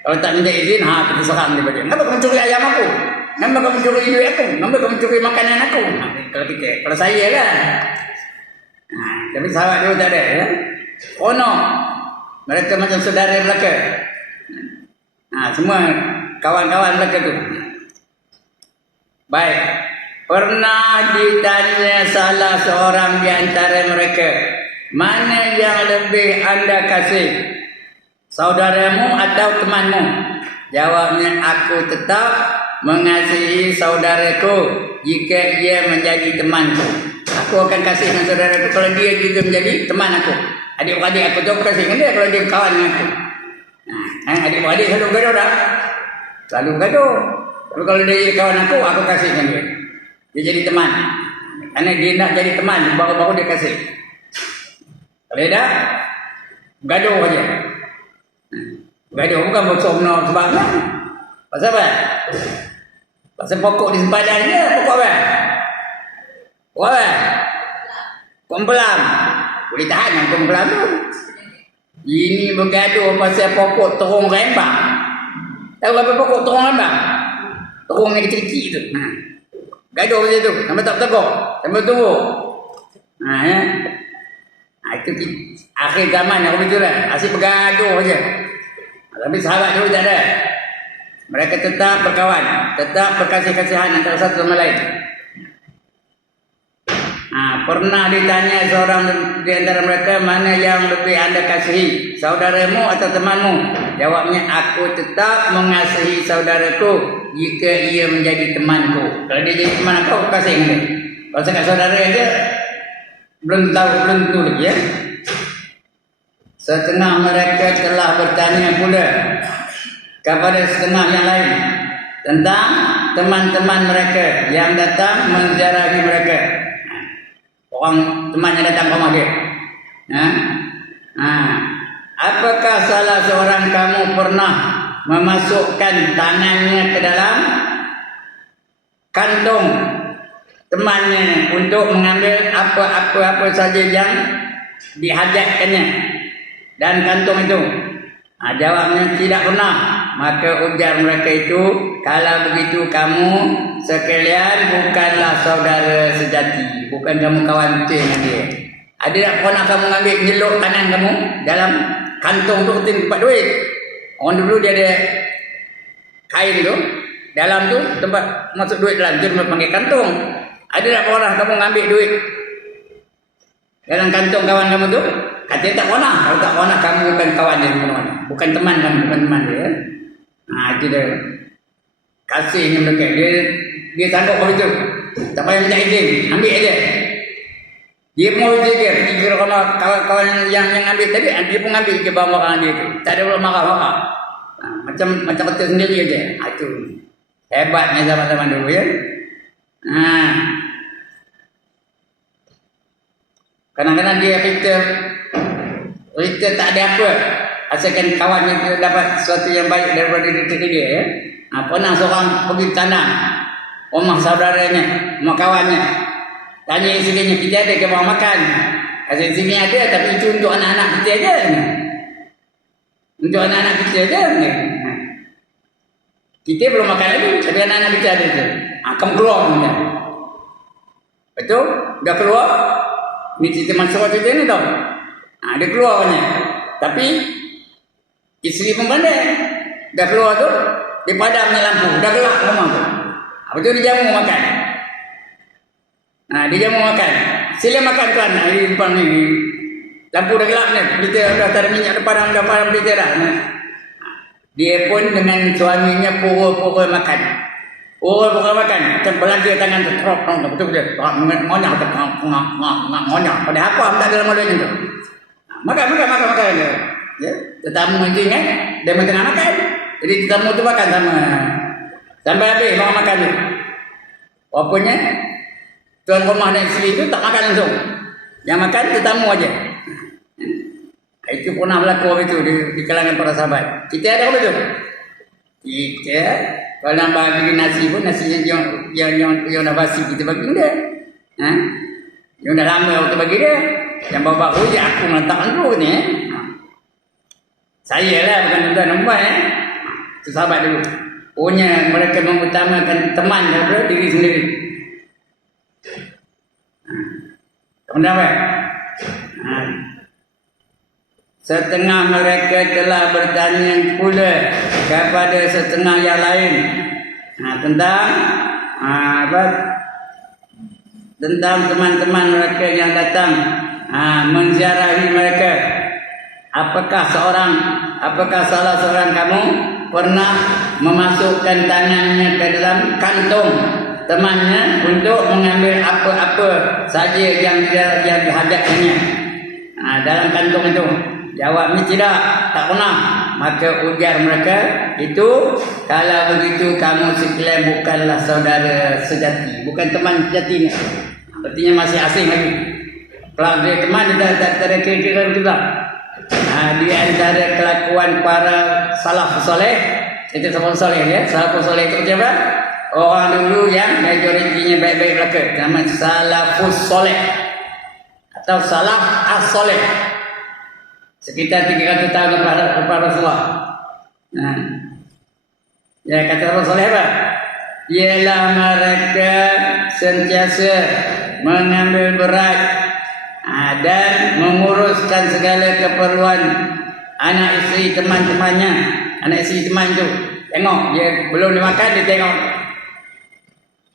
kalau tak minta izin, kita serang daripada dia. Kenapa kau mencuri ayam aku? Kenapa kau mencuri duit aku? Kenapa kau mencuri makanan aku? Kalau saya kan. Tapi sahabat dulu tak ada ya. Mereka macam saudara belaka. Semua kawan-kawan belaka tu. Baik. Pernah ditanya salah seorang di antara mereka, mana yang lebih anda kasih? Saudaramu atau temanmu? Jawabnya, aku tetap mengasihi saudaraku jika dia menjadi temanku. Aku akan kasih dengan saudaraku kalau dia juga menjadi teman aku. Adik-adik aku tu aku kasih dengan dia kalau dia kawan dengan aku. Adik-adik selalu gaduh dah. Selalu gaduh. Tapi kalau dia jadi kawan aku kasih dengan dia. Dia jadi teman. Kerana dia nak jadi teman, baru-baru dia kasih. Kalau dia dah, gaduh aja. Gaduh bukan bersama sebabnya. Pasal apa? Pasal pokok di sempadannya, pokok apa? Pokok apa? Kumpelam. Boleh tahan yang kumpelam tu. Ini bergaduh pasal pokok terung rembang. Tahu apa pokok terung rembang? Terung yang kecil-kecil tu. Gaduh pasal tu. Sampai tak bertegur. Sampai tunggu. Itu akhir zaman aku betul lah. Asyik bergaduh saja. Tapi sahabat dulu tak ada. Mereka tetap berkawan, tetap berkasih-kasihan antara satu sama lain. Pernah ditanya seorang di antara mereka, mana yang lebih anda kasihi, saudaramu atau temanmu? Jawabnya, aku tetap mengasihi saudaraku jika ia menjadi temanku. Kalau dia jadi teman aku kasih dengan dia. Kalau saya kat saudara aja, belum tentu lagi ya. Setengah mereka telah bertanya pula kepada setengah yang lain tentang teman-teman mereka yang datang menziarahi mereka. Orang temannya datang ke rumah dia. Apakah salah seorang kamu pernah memasukkan tangannya ke dalam kantong temannya untuk mengambil apa-apa saja yang dihajatkannya dan kantong itu? Jawabnya tidak pernah. Maka ujar mereka itu, kalau begitu kamu sekalian bukanlah saudara sejati, bukan kamu kawan betul dengan dia. Ada tak pernah kamu ambil nyeluk tangan kamu dalam kantong tu tempat duit? Orang dulu dia ada kain tu, dalam tu tempat masuk duit dalam tu panggil kantong. Ada tak pernah kamu ngambil duit dalam kantong kawan kamu tu? Katanya tak pernah. Kalau tak pernah, kamu bukan kawan dia, bukan teman kamu, bukan teman dia. Itu dia kasihnya mereka. Dia sanggup begitu, tak payah minta izin, ambil aja. Dia mau dia kira kawan-kawan yang ambil tadi, dia pun ambil ke bawah makan dia tu. Tak ada pula marah-marah. Macam betul sendiri aja. Itu hebatnya zaman-zaman dulu ya. Kadang-kadang dia kita tak ada apa, asalkan kawan itu dapat sesuatu yang baik daripada diri dia ya. Pernah seorang pergi tanam rumah saudaranya, rumah kawannya. Tanya istrinya, kita ada ke bawah makan? Kata sini ada, tapi itu untuk anak-anak kita aja. Untuk anak-anak kita aja. Kita belum makan lagi, tapi anak-anak kita ada tu. Kamu keluar punya. Betul? Dah keluar? Ni cerita masalah cerita ni tau. Dia keluarnya. Tapi isteri pun pandai. Dah keluar tu, dia padamnya lampu. Dah gelap rumah tu. Betul dia jamu makan. Dia jamu makan. Sila makan tuan. Di depan ni. Lampu dah gelap ni. Kita dah tak ada minyak depan. Dah padam kita dah. Dia pun dengan suaminya pura-pura makan. Pura-pura makan. Macam belanja tangan tu. Betul-betul. Ngonyah tu. Ngonyah. Pada apa tak dalam mulanya tu. Makan. Ya, tetamu itu kan. Dia tengah makan. Jadi tetamu tu makan sama. Sampai habis mau makan tu. Rupanya tuan rumah dan isteri itu tak makan langsung. Yang makan tetamu aja. Itu pernah berlaku itu di kalangan para sahabat. Kita ada apa tu? Kita kalau nak bagi nasi pun nasi yang dah basi kita bagi dia. Yang dah lama kita bagi dia. Yang bawa-bawa je aku meletakkan dulu ni. Saya lah bukan tuan nombor itu sahabat dulu. Punya mereka mengutamakan teman daripada diri sendiri. Kemudian apa? Setengah mereka telah bertanya pula kepada setengah yang lain tentang tentang teman-teman mereka yang datang menziarahi mereka. Apakah salah seorang kamu pernah memasukkan tangannya ke dalam kantong temannya untuk mengambil apa-apa saja yang dihadapkannya dalam kantong itu? Jawabnya tidak, tak pernah. Maka ujar mereka itu, kalau begitu kamu sekalian bukanlah saudara sejati, bukan teman sejati. Artinya masih asing lagi. Kalau dia teman, dia tak ada kira-kira begitu lah. Di antara kelakuan para salaf soleh, itu salafus soleh ya. Salafus soleh itu macam apa? Orang dulu yang majoritinya baik-baik belaka, nama salafus soleh atau salaf as-soleh. Sekitar 300 tahun lepas Rasulullah. Ya, kata Rasulullah apa? Ialah mereka sentiasa mengambil berat dan menguruskan segala keperluan anak isteri teman-temannya. Anak isteri teman itu, tengok dia belum dimakan, dia tengok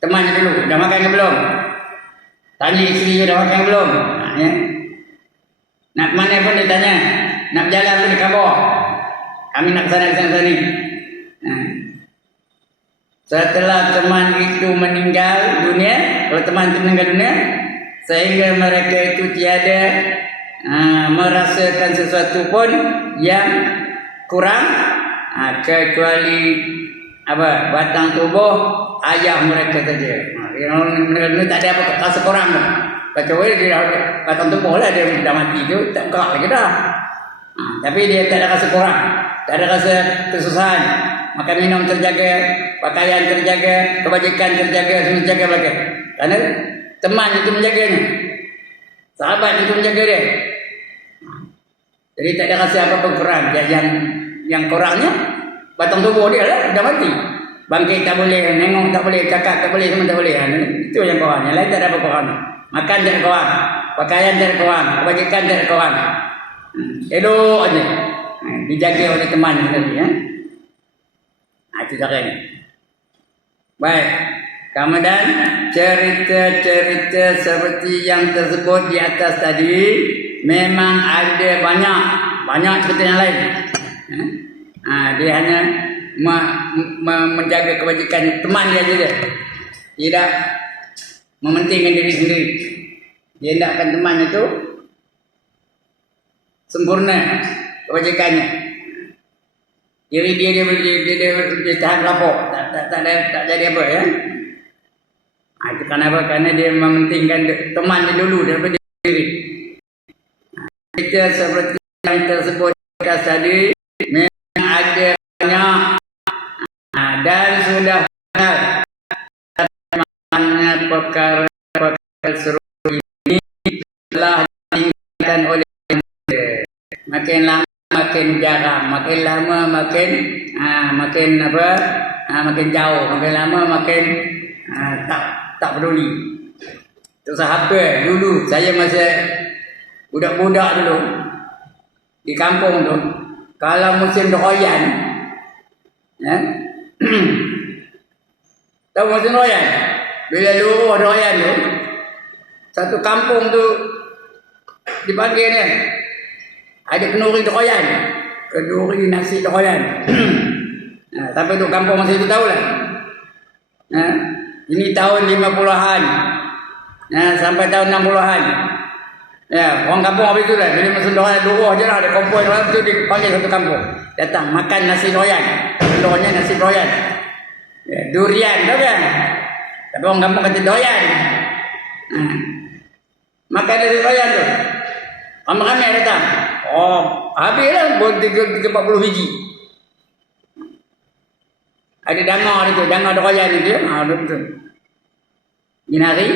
temannya dulu, dah makan ke belum? Tanya isteri dia dah makan ke belum? Ya. Nak mana pun dia tanya, nak berjalan pun dia khabar. Kami nak ke sana ni. Setelah teman itu meninggal dunia, kalau teman itu meninggal dunia, sehingga mereka itu tiada merasakan sesuatu pun yang kurang kecuali apa batang tubuh ayah mereka saja. Mereka tak ada apa rasa kurang dah. Kecuali dia batang tubuh lah dia dah mati tu tak gerak lagi dah. Tapi dia tak ada rasa kurang, tak ada rasa kesusahan. Makan minum terjaga, pakaian terjaga, kebajikan terjaga, semua terjaga belaka. Kerana teman itu menjaganya, sahabat itu menjaga dia. Jadi tak ada rasa apa-apa kurang. Yang kurangnya batang tubuh dia lah dah mati. Bangkit tak boleh, nengok tak boleh, cakap tak boleh, semua tak boleh. Itu yang kurang. Yang lain tak ada apa kurang. Makan tak ada kurang, pakaian tak ada kurang, kebajikan tak ada kurang. Elok aja. Dijaga oleh teman tadi ya. Itu caranya. Baik. Kemudian cerita-cerita seperti yang tersebut di atas tadi memang ada banyak cerita yang lain. Dia hanya menjaga kebajikan teman dia saja. Tidak mementingkan diri sendiri. Dia hendakkan teman itu sempurna kebajikannya. Diri dia tahan lapor, tak jadi apa ya. Itu kenapa? Karena dia mementingkan teman dia dulu daripada diri. Kita seperti yang tersebut tadi memang ada banyak dan sudah benar perkara serupa ini telah ditinggalkan oleh makin lama makin jarang, makin lama makin jauh, makin lama makin tak peduli. Itu sahabat dulu saya masih budak-budak dulu di kampung tu, kalau musim doyan, ya, tahu musim doyan? Bila luruh doyan tu, satu kampung tu dipanggil ni. Ada kenduri doyan, kenduri nasi doyan. Tapi tu kampung masa itu tahulah. Ini tahun 50-an. Sampai tahun 60-an. Ya, orang kampung habis tu lah. Bila masa doyan luruh je lah, ada kompoi doyan tu dipanggil satu kampung. Datang makan nasi doyan. Kendurinya nasi doyan. Ya, durian tahu kan? Tapi orang kampung kata doyan. Makan nasi doyan tu. Ramai-ramai datang. Habislah pun 30-40 biji. Ada dangar itu, dangar doyan itu. Betul. Ini hari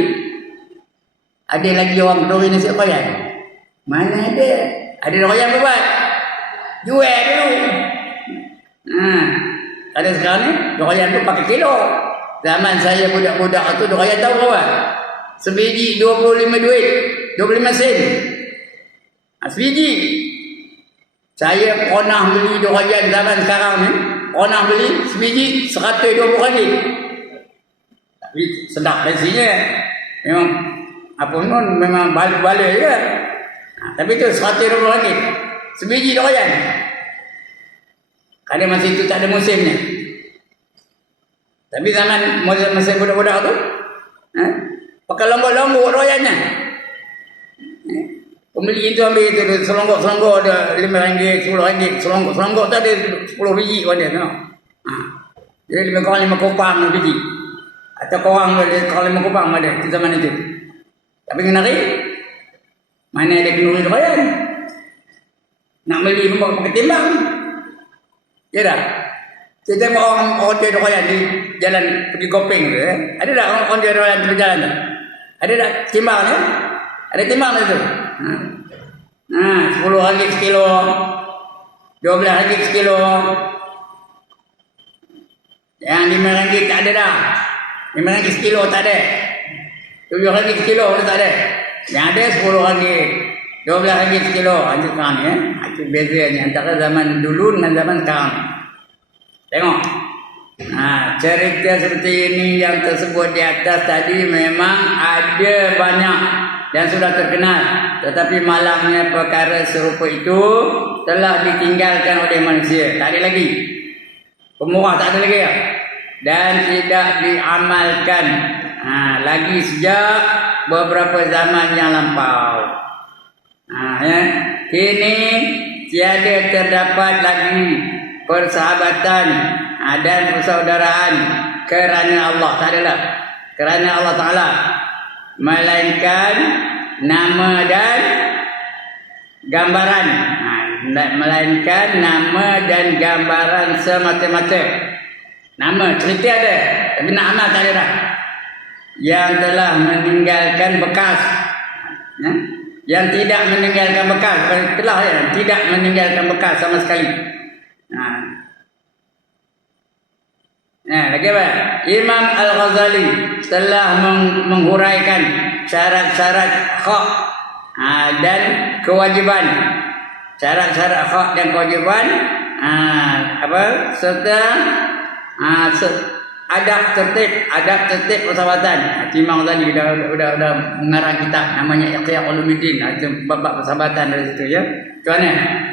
ada lagi orang kenduri nasi doyan. Mana ada? Ada doyan buat. Jual dulu. Ada sekarang ni doyan tu pakai kilo. Zaman saya budak-budak tu doyan tahu berapa? Sebiji 25 duit, 25 sen. Sebiji. Saya pernah beli doyan zaman sekarang ni, pernah beli sebiji RM120. Tapi sedap nasinya. Memang apa pun memang balik-balik je. Tapi tu RM120. Sebiji doyan. Kerana masa itu tak ada musimnya. Tapi zaman masa budak-budak tu, pakai lombok-lombok doyannya. Pembeli itu ambil itu selonggok ada RM5, RM10, selonggok tu ada 10 biji pada dia. Jadi 5 kopang biji. Atau korang kalau 5 kopang ada di zaman itu. Tapi kenari mana ada kenduri doyan. Nak beli pun pakai timbang. Ya dah. Kita orang jual doyan di jalan pergi Kopeng tu. Ada tak orang jual doyan di jalan tu? Ada tak timbang tu? Ada timbang tu. RM10 sekilo, RM12 sekilo. Yang RM5 tak ada dah. RM5 sekilo tak ada. RM7 sekilo pun tak ada. Yang ada RM10, RM12 sekilo. Itu sekarang ya. Itu bezanya antara zaman dulu dengan zaman sekarang. Tengok. Cerita seperti ini yang tersebut di atas tadi memang ada banyak dan sudah terkenal, tetapi malangnya perkara serupa itu telah ditinggalkan oleh manusia. Tak ada lagi. Pemurah tak ada lagi ya? Dan tidak diamalkan lagi sejak beberapa zaman yang lampau. Kini tiada terdapat lagi persahabatan dan persaudaraan kerana Allah, tak adalah kerana Allah Ta'ala, melainkan nama dan gambaran, melainkan nama dan gambaran semata-mata. Nama cerita ada, tapi nak amal tak ada dah. Yang telah meninggalkan bekas, yang tidak meninggalkan bekas, telah ya, tidak meninggalkan bekas sama sekali. Lagi apa? Imam Al-Ghazali telah menghuraikan syarat-syarat hak dan kewajiban, syarat-syarat hak dan kewajiban, serta adab tertib persahabatan. Imam Ghazali dah mengarang kitab namanya Ihya Ulumuddin. Itu bab persahabatan dari situ ya. Macam mana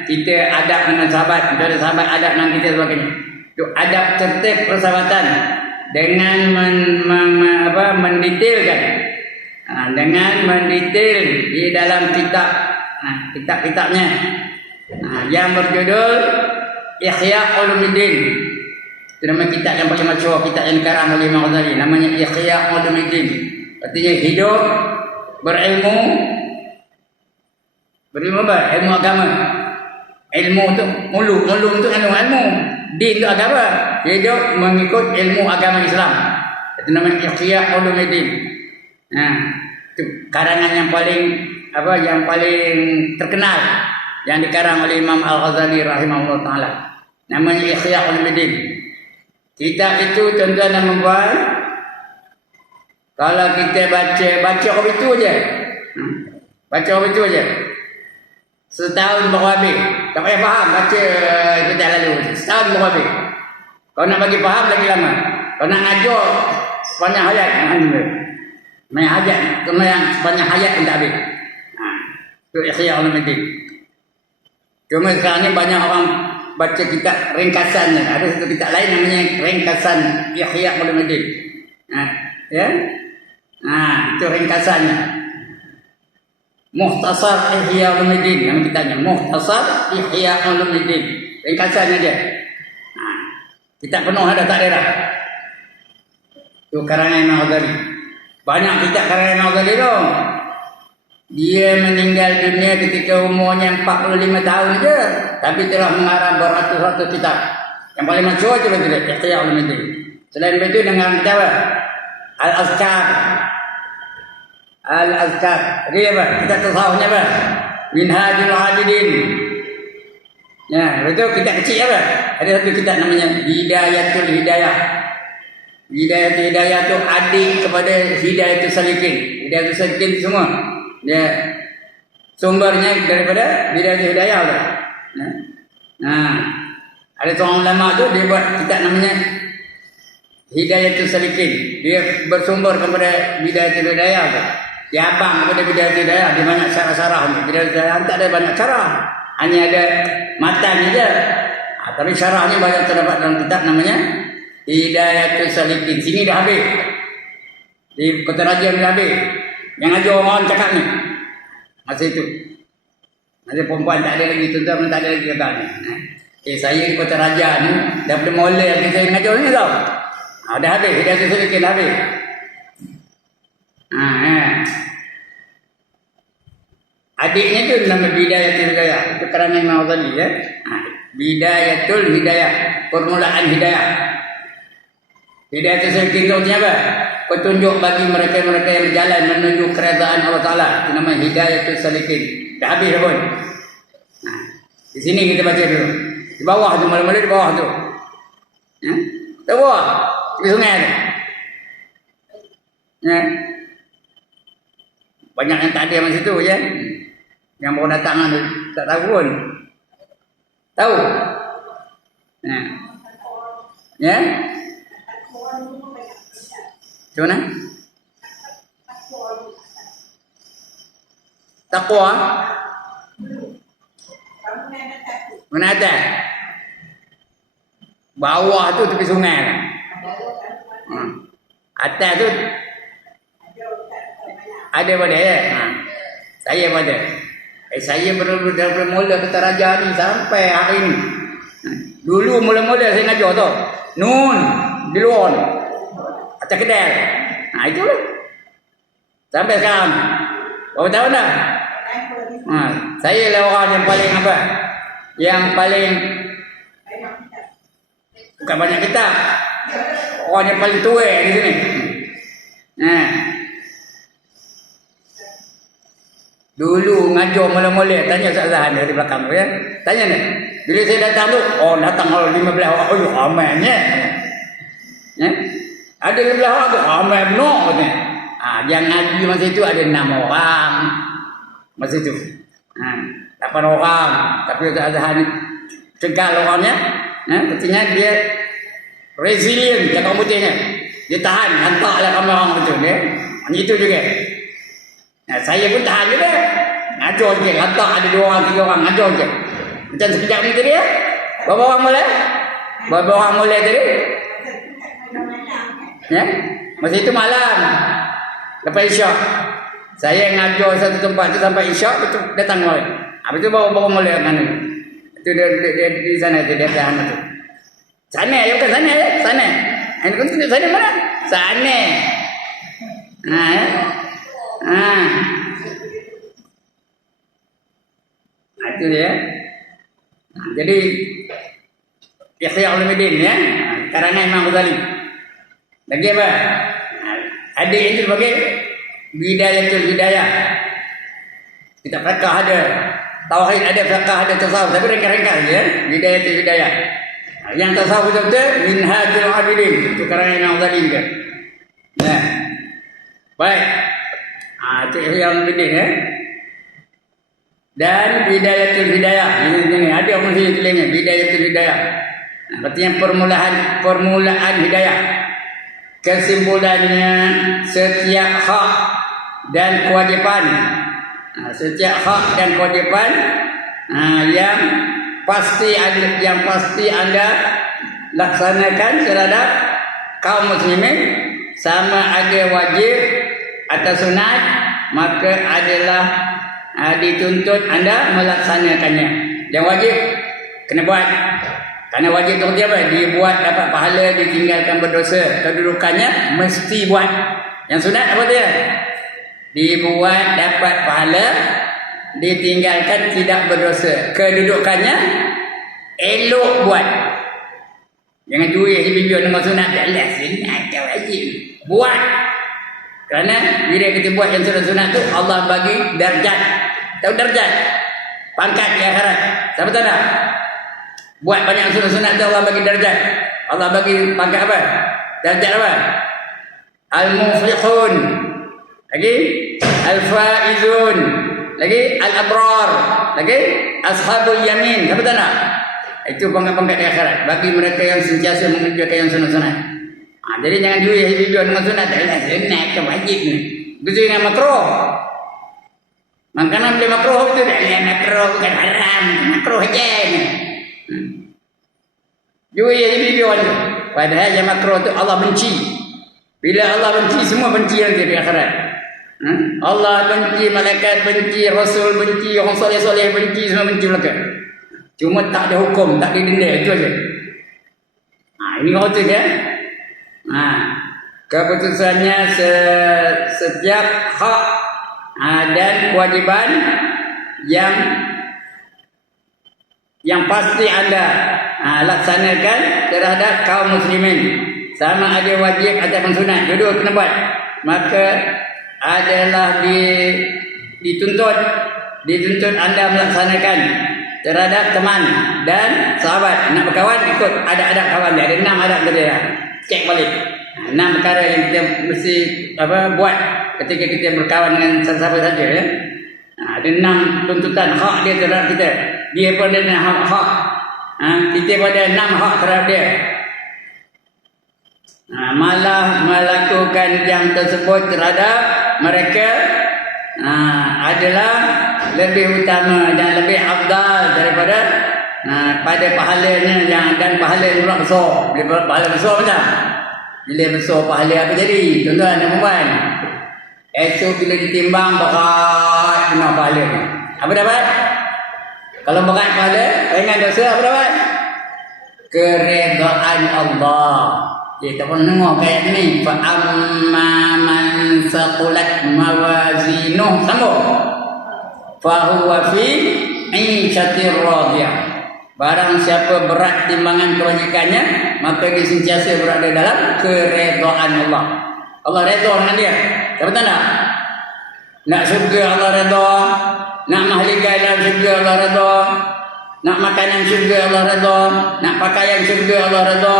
kita adab dengan sahabat, kita ada sahabat adab dengan kita sebagainya. Itu adab tertib persahabatan dengan mendetailkan, dengan mendetail di dalam kitab-kitabnya yang berjudul Ihya Ulumuddin. Itu nama kitab yang paling masyhur, kitab yang dikarang oleh Imam Ghazali, namanya Ihya Ulumuddin. Artinya hidup berilmu apa? Ilmu agama. Ilmu tu mulu tu ilmu. Din tu agama. Hidup mengikut ilmu agama Islam. Itu namanya Ihya Ulumuddin. Itu karangan yang paling terkenal yang dikarang oleh Imam Al-Ghazali rahimahullah taala. Namanya Ihya Ulumuddin. Kitab itu tuan-tuan dan puan, kalau kita baca itu aja. Baca itu aja. Setahun baru habis. Tak payah faham baca kita lalu. Setahun baru habis. Kalau nak bagi faham lagi lama. Kalau nak ngajar sepanjang hayat, sepanjang hayat, sepanjang hayat pun tak habis. Itu Ihya Ulumuddin. Cuma sekarang ni banyak orang baca kitab ringkasannya. Ada satu kitab lain namanya ringkasan Ihya Ulumuddin. Itu ringkasannya. Mukhtasar Ihya Ulumuddin nama kitabnya. Mukhtasar Ihya Ulumuddin. Ringkasannya dia. Kitab penuh ada tak ada dah. Itu karangan Imam Ghazali. Banyak kitab karangan Imam Ghazali tu. Dia meninggal dunia ketika umurnya 45 tahun je, tapi telah mengarang beratus-ratus kitab. Yang paling masyhur tu betul Ihya Ulumuddin. Selain itu dengan kitab Al-Azkar. Dia apa? Kitab tasawufnya apa? Minhajul Abidin. Ya, betul, kitab kecil apa? Ada satu kitab namanya Hidayatul Hidayah. Hidayatul Hidayah tu adik kepada Hidayatul Salikin. Hidayatul Salikin semua dia sumbernya daripada Hidayatul Hidayah tu. Ada seorang ulama tu dia buat kitab namanya Hidayatul Salikin. Dia bersumber kepada Hidayatul Hidayah tu. Dia abang kepada Hidayatul Hidayah. Dia banyak syarah-syarah ni. Hidayatul Hidayah tak ada banyak syarah. Hanya ada matan je. Tapi syarahnya banyak terdapat dalam kitab namanya Hidayatul Salikin. Sini dah habis. Di Kota Raja dah habis. Yang ajar orang cakap ni. Masa itu. Masa perempuan tak ada lagi. Tuan-tuan pun tak ada lagi cakap ni. Saya di Kota Raja ni. Daripada mula yang saya mengajar ni tau. Dah habis. Hidayatul Salikin dah habis. Adiknya tu nama Bidayatul Hidayah. Itu kerana Imam Ghazali ya. Bidayatul Hidayah. Permulaan Hidayah. Hidayatul Salikin tu apa? Petunjuk bagi mereka-mereka yang berjalan menuju keredaan Allah Ta'ala. Itu nama Hidayatul Salikin. Dah habis pun. Di sini kita baca dulu. Di bawah tu, mula-mula di bawah tu. Di bawah. Di sungai tu. Banyak yang tak ada masa situ je. Yang baru datang tu tak tahu pun. Tahu? Ya? Macam mana? Taqwa? Mana atas? Bawah tu tepi sungai. Atas tu ada pada ya? Saya pada. Saya daripada mula Kota Raja ni sampai hari ni. Dulu mula-mula saya ngajar tu. Nun, di luar. Atas kedai. Nah, itulah. Sampai sekarang. Berapa tahun dah? Saya lah orang yang paling apa? Yang paling bukan banyak kitab. Orang yang paling tua di sini. Dulu ngajar mula-mula tanya Ustaz Zahan dari belakang tu ya. Tanya ni. Bila saya datang tu, datang 15 orang. Oh, ramainya. Ya. Ada 15 orang tu ramai benar katanya. Yang ngaji masa itu ada 6 orang. Masa itu. 8 orang. Tapi Ustaz Zahan cegah orangnya. Katanya dia resilient cakap putihnya. Dia tahan, hantarlah ramai orang betul dia. Itu juga. Saya pun tahan juga. Ngajar je. Letak ada 2 orang, 3 orang. Ngajar je. Macam sekejap ni tadi ya. Berapa orang mulai? Berapa orang mulai tadi? Ya? Masa itu malam. Lepas isyak. Saya ngajar satu tempat tu sampai isyak. Betul datang mulai. Habis tu baru mulai kan. Itu dia di sana tu. Dia tahan tu. Sana ya, bukan sana ya. Sana. Ini kan tunjuk sana mana? Sana. Itu dia. Jadi Ihya Ulumuddin ya, karangan Imam Ghazali. Lagi apa? Ada yang terbagi Bidayatul Hidayah. Kita fiqh ada, tauhid ada, fiqh ada, tasawuf, tapi ringkas-ringkas ya. Bidayatul Hidayah. Yang tasawuf betul-betul Minhajul Abidin, itu karangan Imam Ghazali juga. Ya. Baik. Itu Ihya Ulumuddin ya. Dan Bidayatul Hidayah. Ini ada orang sini tulisnya Bidayatul Hidayah. Artinya permulaan hidayah. Kesimpulannya setiap hak dan kewajipan. Setiap hak dan kewajipan yang pasti anda laksanakan terhadap kaum muslimin, sama ada wajib atau sunat, maka adalah dituntut anda melaksanakannya. Yang wajib kena buat. Kerana wajib itu apa? Dibuat dapat pahala, ditinggalkan berdosa. Kedudukannya mesti buat. Yang sunat apa dia? Dibuat dapat pahala, ditinggalkan tidak berdosa. Kedudukannya elok buat. Jangan duit video nama sunat. Taklah sunat atau wajib. Buat. Kerana bila kita buat yang sunat-sunat tu, Allah bagi darjat. Tahu darjat? Pangkat di akhirat. Siapa tahu tak? Buat banyak sunat-sunat tu Allah bagi darjat. Allah bagi pangkat apa? Darjat apa? Al-muflihun. Lagi? Al-faizun. Lagi? Al-abrar. Lagi? Ashabul yamin. Siapa tahu tak? Itu pangkat-pangkat di akhirat. Bagi mereka yang sentiasa mengerjakan yang sunat-sunat. Jadi jangan duit video dengan sunat. Taklah sunat ke wajib ni. Begitu dengan makruh. Makanan boleh makruh betul tak? Makruh bukan haram. Makruh je ni. Duit video ni. Padahal yang makruh tu Allah benci. Bila Allah benci, semua benci nanti di akhirat. Allah benci, malaikat benci, Rasul benci, orang soleh-soleh benci, semua benci mereka. Cuma tak ada hukum, tak ada denda, itu aja. Ini kata dia. Keputusannya setiap hak dan kewajipan yang pasti anda laksanakan terhadap kaum muslimin, sama ada wajib ataupun sunat, dua-dua kena buat, maka adalah dituntut anda melaksanakan terhadap teman dan sahabat. Nak berkawan, ikut adab-adab kawan dia. Ada 6 adab dia. Cek balik. 6 perkara yang kita mesti buat ketika kita berkawan dengan siapa saja ya. Ada 6 tuntutan hak dia terhadap kita. Dia pada hak. Kita pada 6 hak terhadap dia. Malah melakukan yang tersebut terhadap mereka adalah lebih utama dan lebih afdal daripada pada pahalanya dan pahala yang pula besar. Bila pahala besar macam? Bila besar pahala apa jadi? Tuan-tuan dan puan. Esok bila ditimbang berat kena pahala. Apa dapat? Kalau berat pahala, ringan dosa, apa dapat? keredaan Allah. Kita pun dengar kayak ni. Fa amma man saqulat mawazinuh. Sambung. Fa huwa fi 'ishatir radiyah. Barang siapa berat timbangan kebajikannya, maka dia sentiasa berada dalam keredaan Allah. Allah redha dengan dia. Siapa tak nak? Nak syurga Allah redha, nak mahligai dalam syurga Allah redha, nak makanan syurga Allah redha, nak pakaian syurga Allah redha.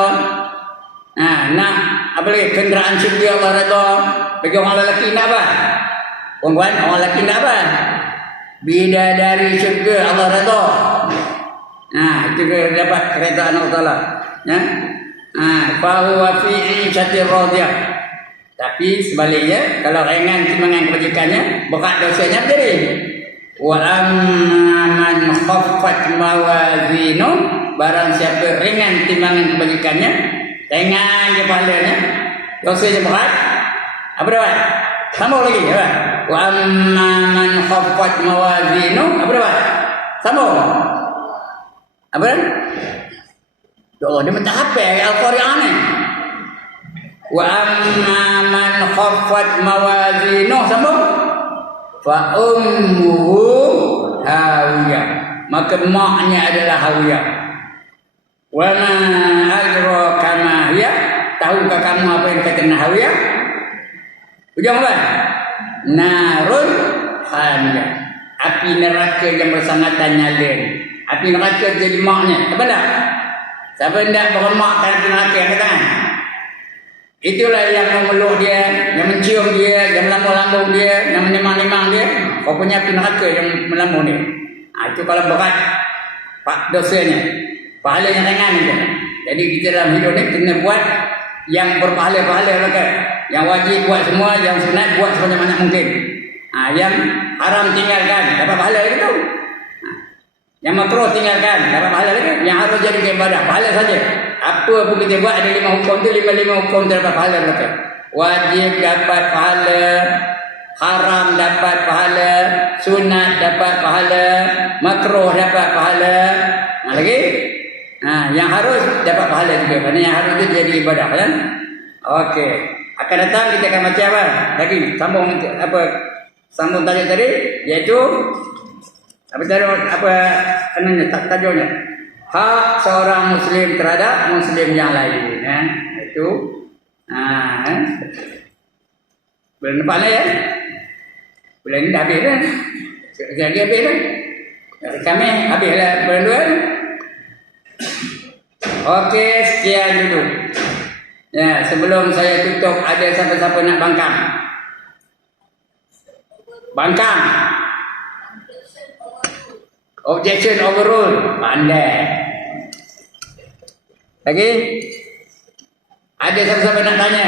Nak apa lagi? Kenderaan syurga Allah redha. Bagi orang lelaki nak apa? Perempuan, orang lelaki nak apa? Bidadari syurga Allah redha. Itu dapat keredaan Allah Taala. Ya. Fa huwa fi 'ishatir radiyah. Tapi sebaliknya, kalau ringan timbangan kebajikannya, berat dosanya jadi. Wa amma man khaffat mawazinu, barang siapa ringan timbangan kebajikannya, ringan je pahalanya, dosanya berat. Apa dapat? Sambung lagi, apa? Wa amma man khaffat mawazinu, apa dapat? Sambung. Apa? Oh, dia minta hafal Al-Quran ni. Wa amma man khaffat mawazinuh, sambung. Fa ummuhu hawiyah. Maka maknya adalah hawiyah. Wa ma adraka ma hiya? Tahukah kamu apa yang dikatakan hawiyah? Ujung apa? Narun hamiyah. Api neraka yang bersangatan nyala. Api neraka jadi maknya. Apa tak? Siapa hendak bermakkan api neraka yang katakan? Itulah yang memeluk dia, yang mencium dia, yang melambung-lambung dia, yang menimang-nimang dia. Kau punya api neraka yang melambung dia. Itu kalau berat pak dosanya. Pahala yang ringan itu. Jadi kita dalam hidup ni kena buat yang berpahala-pahala kan. Yang wajib buat semua, yang sunat buat sebanyak-banyak mungkin. Yang haram tinggalkan, dapat pahala itu. Yang makruh tinggalkan, dapat pahala lagi. Yang harus jadi ibadah, pahala saja. Apa pun kita buat ada 5 hukum tu, 5 hukum tu dapat pahala lagi. Wajib dapat pahala, haram dapat pahala, sunat dapat pahala, makruh dapat pahala. Lagi? Yang harus dapat pahala juga. Kerana yang harus itu jadi ibadah kan? Okey. Akan datang kita akan baca apa? Lagi sambung apa? Sambung tajuk tadi iaitu apa namanya tajuknya, hak seorang muslim terhadap muslim yang lain, itu bulan depan lah ya, bulan ni dah habis dah, jadi habis dah, kami habis lah bulan 2. Okey, sekian dulu ya. Sebelum saya tutup, ada siapa-siapa nak bangkang? Objection overruled. Pandai. Lagi? Ada siapa-siapa nak tanya?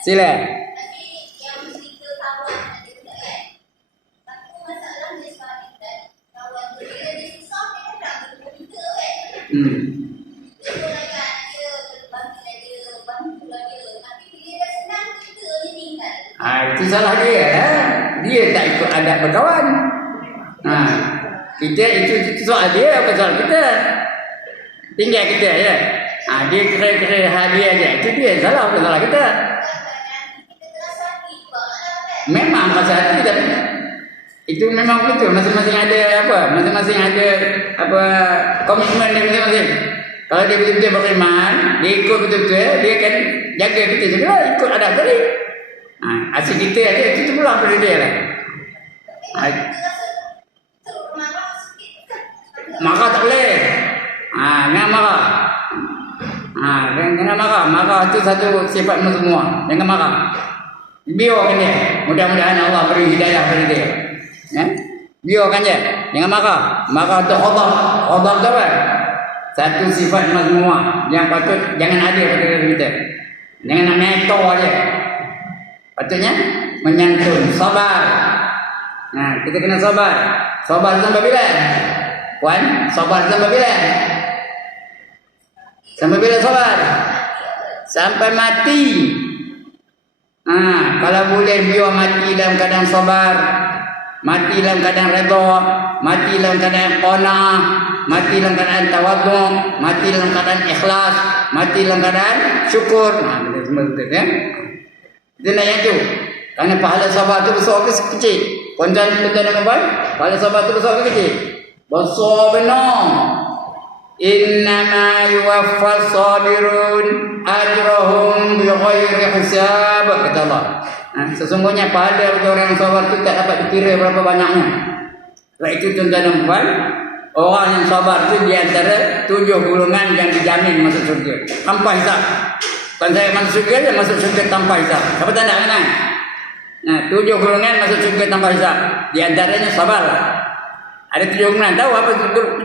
Sila. Itu salah dia. Dia tak ikut adab berkawan. Kita itu soal dia, bukan soal kita. Tinggal kita ya. Dia kira-kira hadiah je. Itu dia salah, bukan salah kita. Memang rasa hati tapi itu memang betul. Masing-masing ada apa? Masing-masing ada apa komitmen dia masing-masing. Kalau dia betul-betul beriman, dia ikut betul-betul, dia akan jaga kita juga, ikut adab tadi. Asyik kita ada, itu pulang pada dia lah. Marah tak boleh. Jangan marah. Jangan marah. Marah itu satu sifatmu semua. Jangan marah. Biarkan dia. Mudah-mudahan Allah beri hidayah pada dia. Biarkan dia. Jangan marah. Marah itu khadab. Khadab itu apa? Satu sifat mazmumah yang patut jangan ada pada diri kita. Jangan nak metor dia. Patutnya menyantun, sabar. Kita kena sabar. Sabar sampai bila? Puan, sabar sampai bila? Sampai bila sabar? Sampai mati. Kalau boleh biar mati dalam keadaan sabar. mati dalam keadaan redha, mati dalam keadaan qanaah, mati dalam keadaan tawadhu, mati dalam keadaan ikhlas, mati dalam keadaan syukur. Semua betul ya. Itu nak yang tu. Kerana pahala sabar tu besar ke kecil? Konjan dengan baik, pahala sabar tu besar ke kecil? Besar benar. Innama yuwaffas sabirun ajrahum bighairi hisab, kata Allah. Sesungguhnya pahala bagi orang yang sabar itu tak dapat dikira berapa banyaknya. Sebab itu tuan-tuan dan puan, orang yang sabar itu di antara 7 golongan yang dijamin masuk syurga tanpa hisab. Bukan saya masuk syurga, dia masuk syurga tanpa hisab. Siapa tak nak kenal? 7 golongan masuk syurga tanpa hisab. Di antaranya sabar. Ada 7 golongan. Tahu apa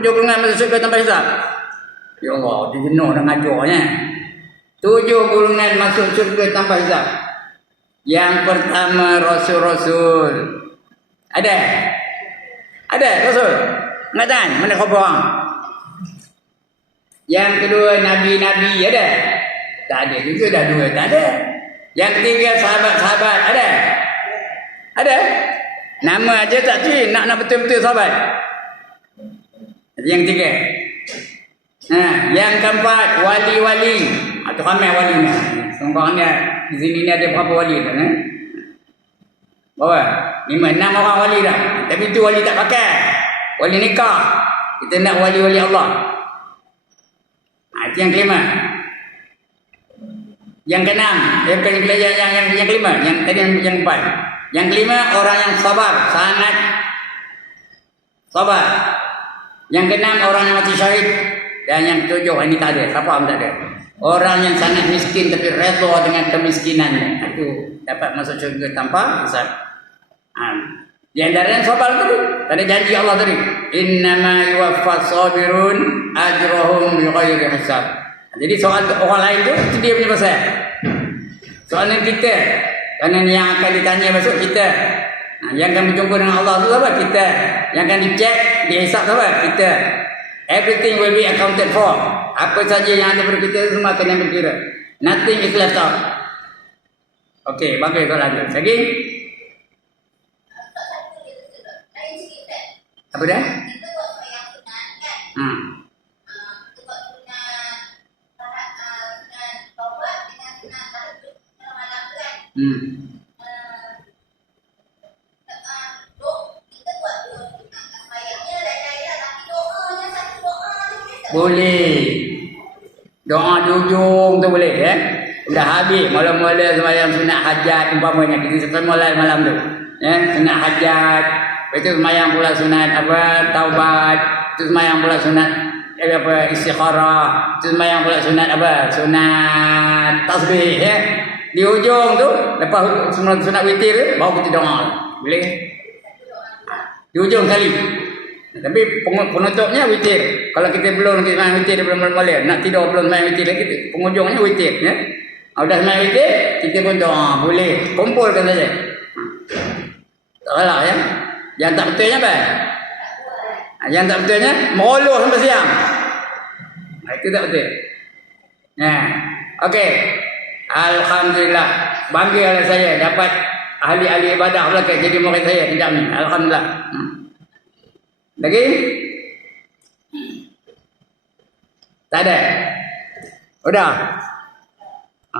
7 golongan masuk syurga tanpa hisab? Ya Allah, dia jenuh dah ngajarnya. 7 golongan masuk syurga tanpa hisab. Yang pertama Rasul-Rasul. Ada? Ada Rasul? Angkat tangan, mana kau orang? Yang kedua Nabi-Nabi, ada? Tak ada juga, dah 2, tak ada. Yang ketiga sahabat-sahabat, ada? Ada? Nama aja tak cuy, nak betul-betul sahabat. Yang ketiga. Yang keempat wali-wali. Atau ramai wali ni. Sekarang di sini ni ada berapa wali dah? Berapa? 5, 6 orang wali dah. Tapi tu wali tak pakai. Wali nikah. Kita nak wali-wali Allah. Itu yang kelima. Yang keenam, yang kelima, yang tadi yang empat. Yang kelima orang yang sabar, sangat sabar. Yang keenam orang yang mati syahid. Dan yang ketujuh ini tak ada, siapa pun tak ada. Orang yang sangat miskin tapi redha dengan kemiskinannya, itu dapat masuk syurga tanpa hisab. Di antaranya sabar tadi. Tadi janji Allah tadi, innama yuwaffas sabirun ajrahum bighairi hisab. Jadi soal orang lain tu dia punya pasal. Soalan kita, kerana yang akan ditanya besok kita. Yang akan berjumpa dengan Allah tu apa? Kita. Yang akan dicek, dihisab apa? Kita. Everything will be accounted for. Apa saja yang ada pada kita semua akan yang berkira. Nothing is left out. Okey, bagus soalan tu. Lagi? Apa dah? Boleh. Doa di ujung tu boleh ya. Dah habis mula-mula sembahyang sunat hajat umpamanya kita sampai mulai malam tu. Ya, sunat hajat. Lepas tu sembahyang pula sunat apa? Taubat. Tu sembahyang pula sunat apa? Istikharah. Tu sembahyang pula sunat apa? Sunat tasbih ya. Di ujung tu lepas sunat witir baru kita doa. Boleh? Di ujung kali. Tapi penutupnya witir. Kalau kita belum main witir, belum mula, nak tidur belum main witir lagi, penghujungnya witir ya. Sudah main witir, kita pun doa, boleh. Kumpulkan saja. Tak salah ya. Yang tak betulnya apa? Yang tak betulnya meroloh sampai siang. Itu tak betul. Nah, okey. Alhamdulillah. Banggalah saya dapat ahli-ahli ibadah belakang jadi murid saya kejap ni. Alhamdulillah. Lagi? Tak ada? Udah?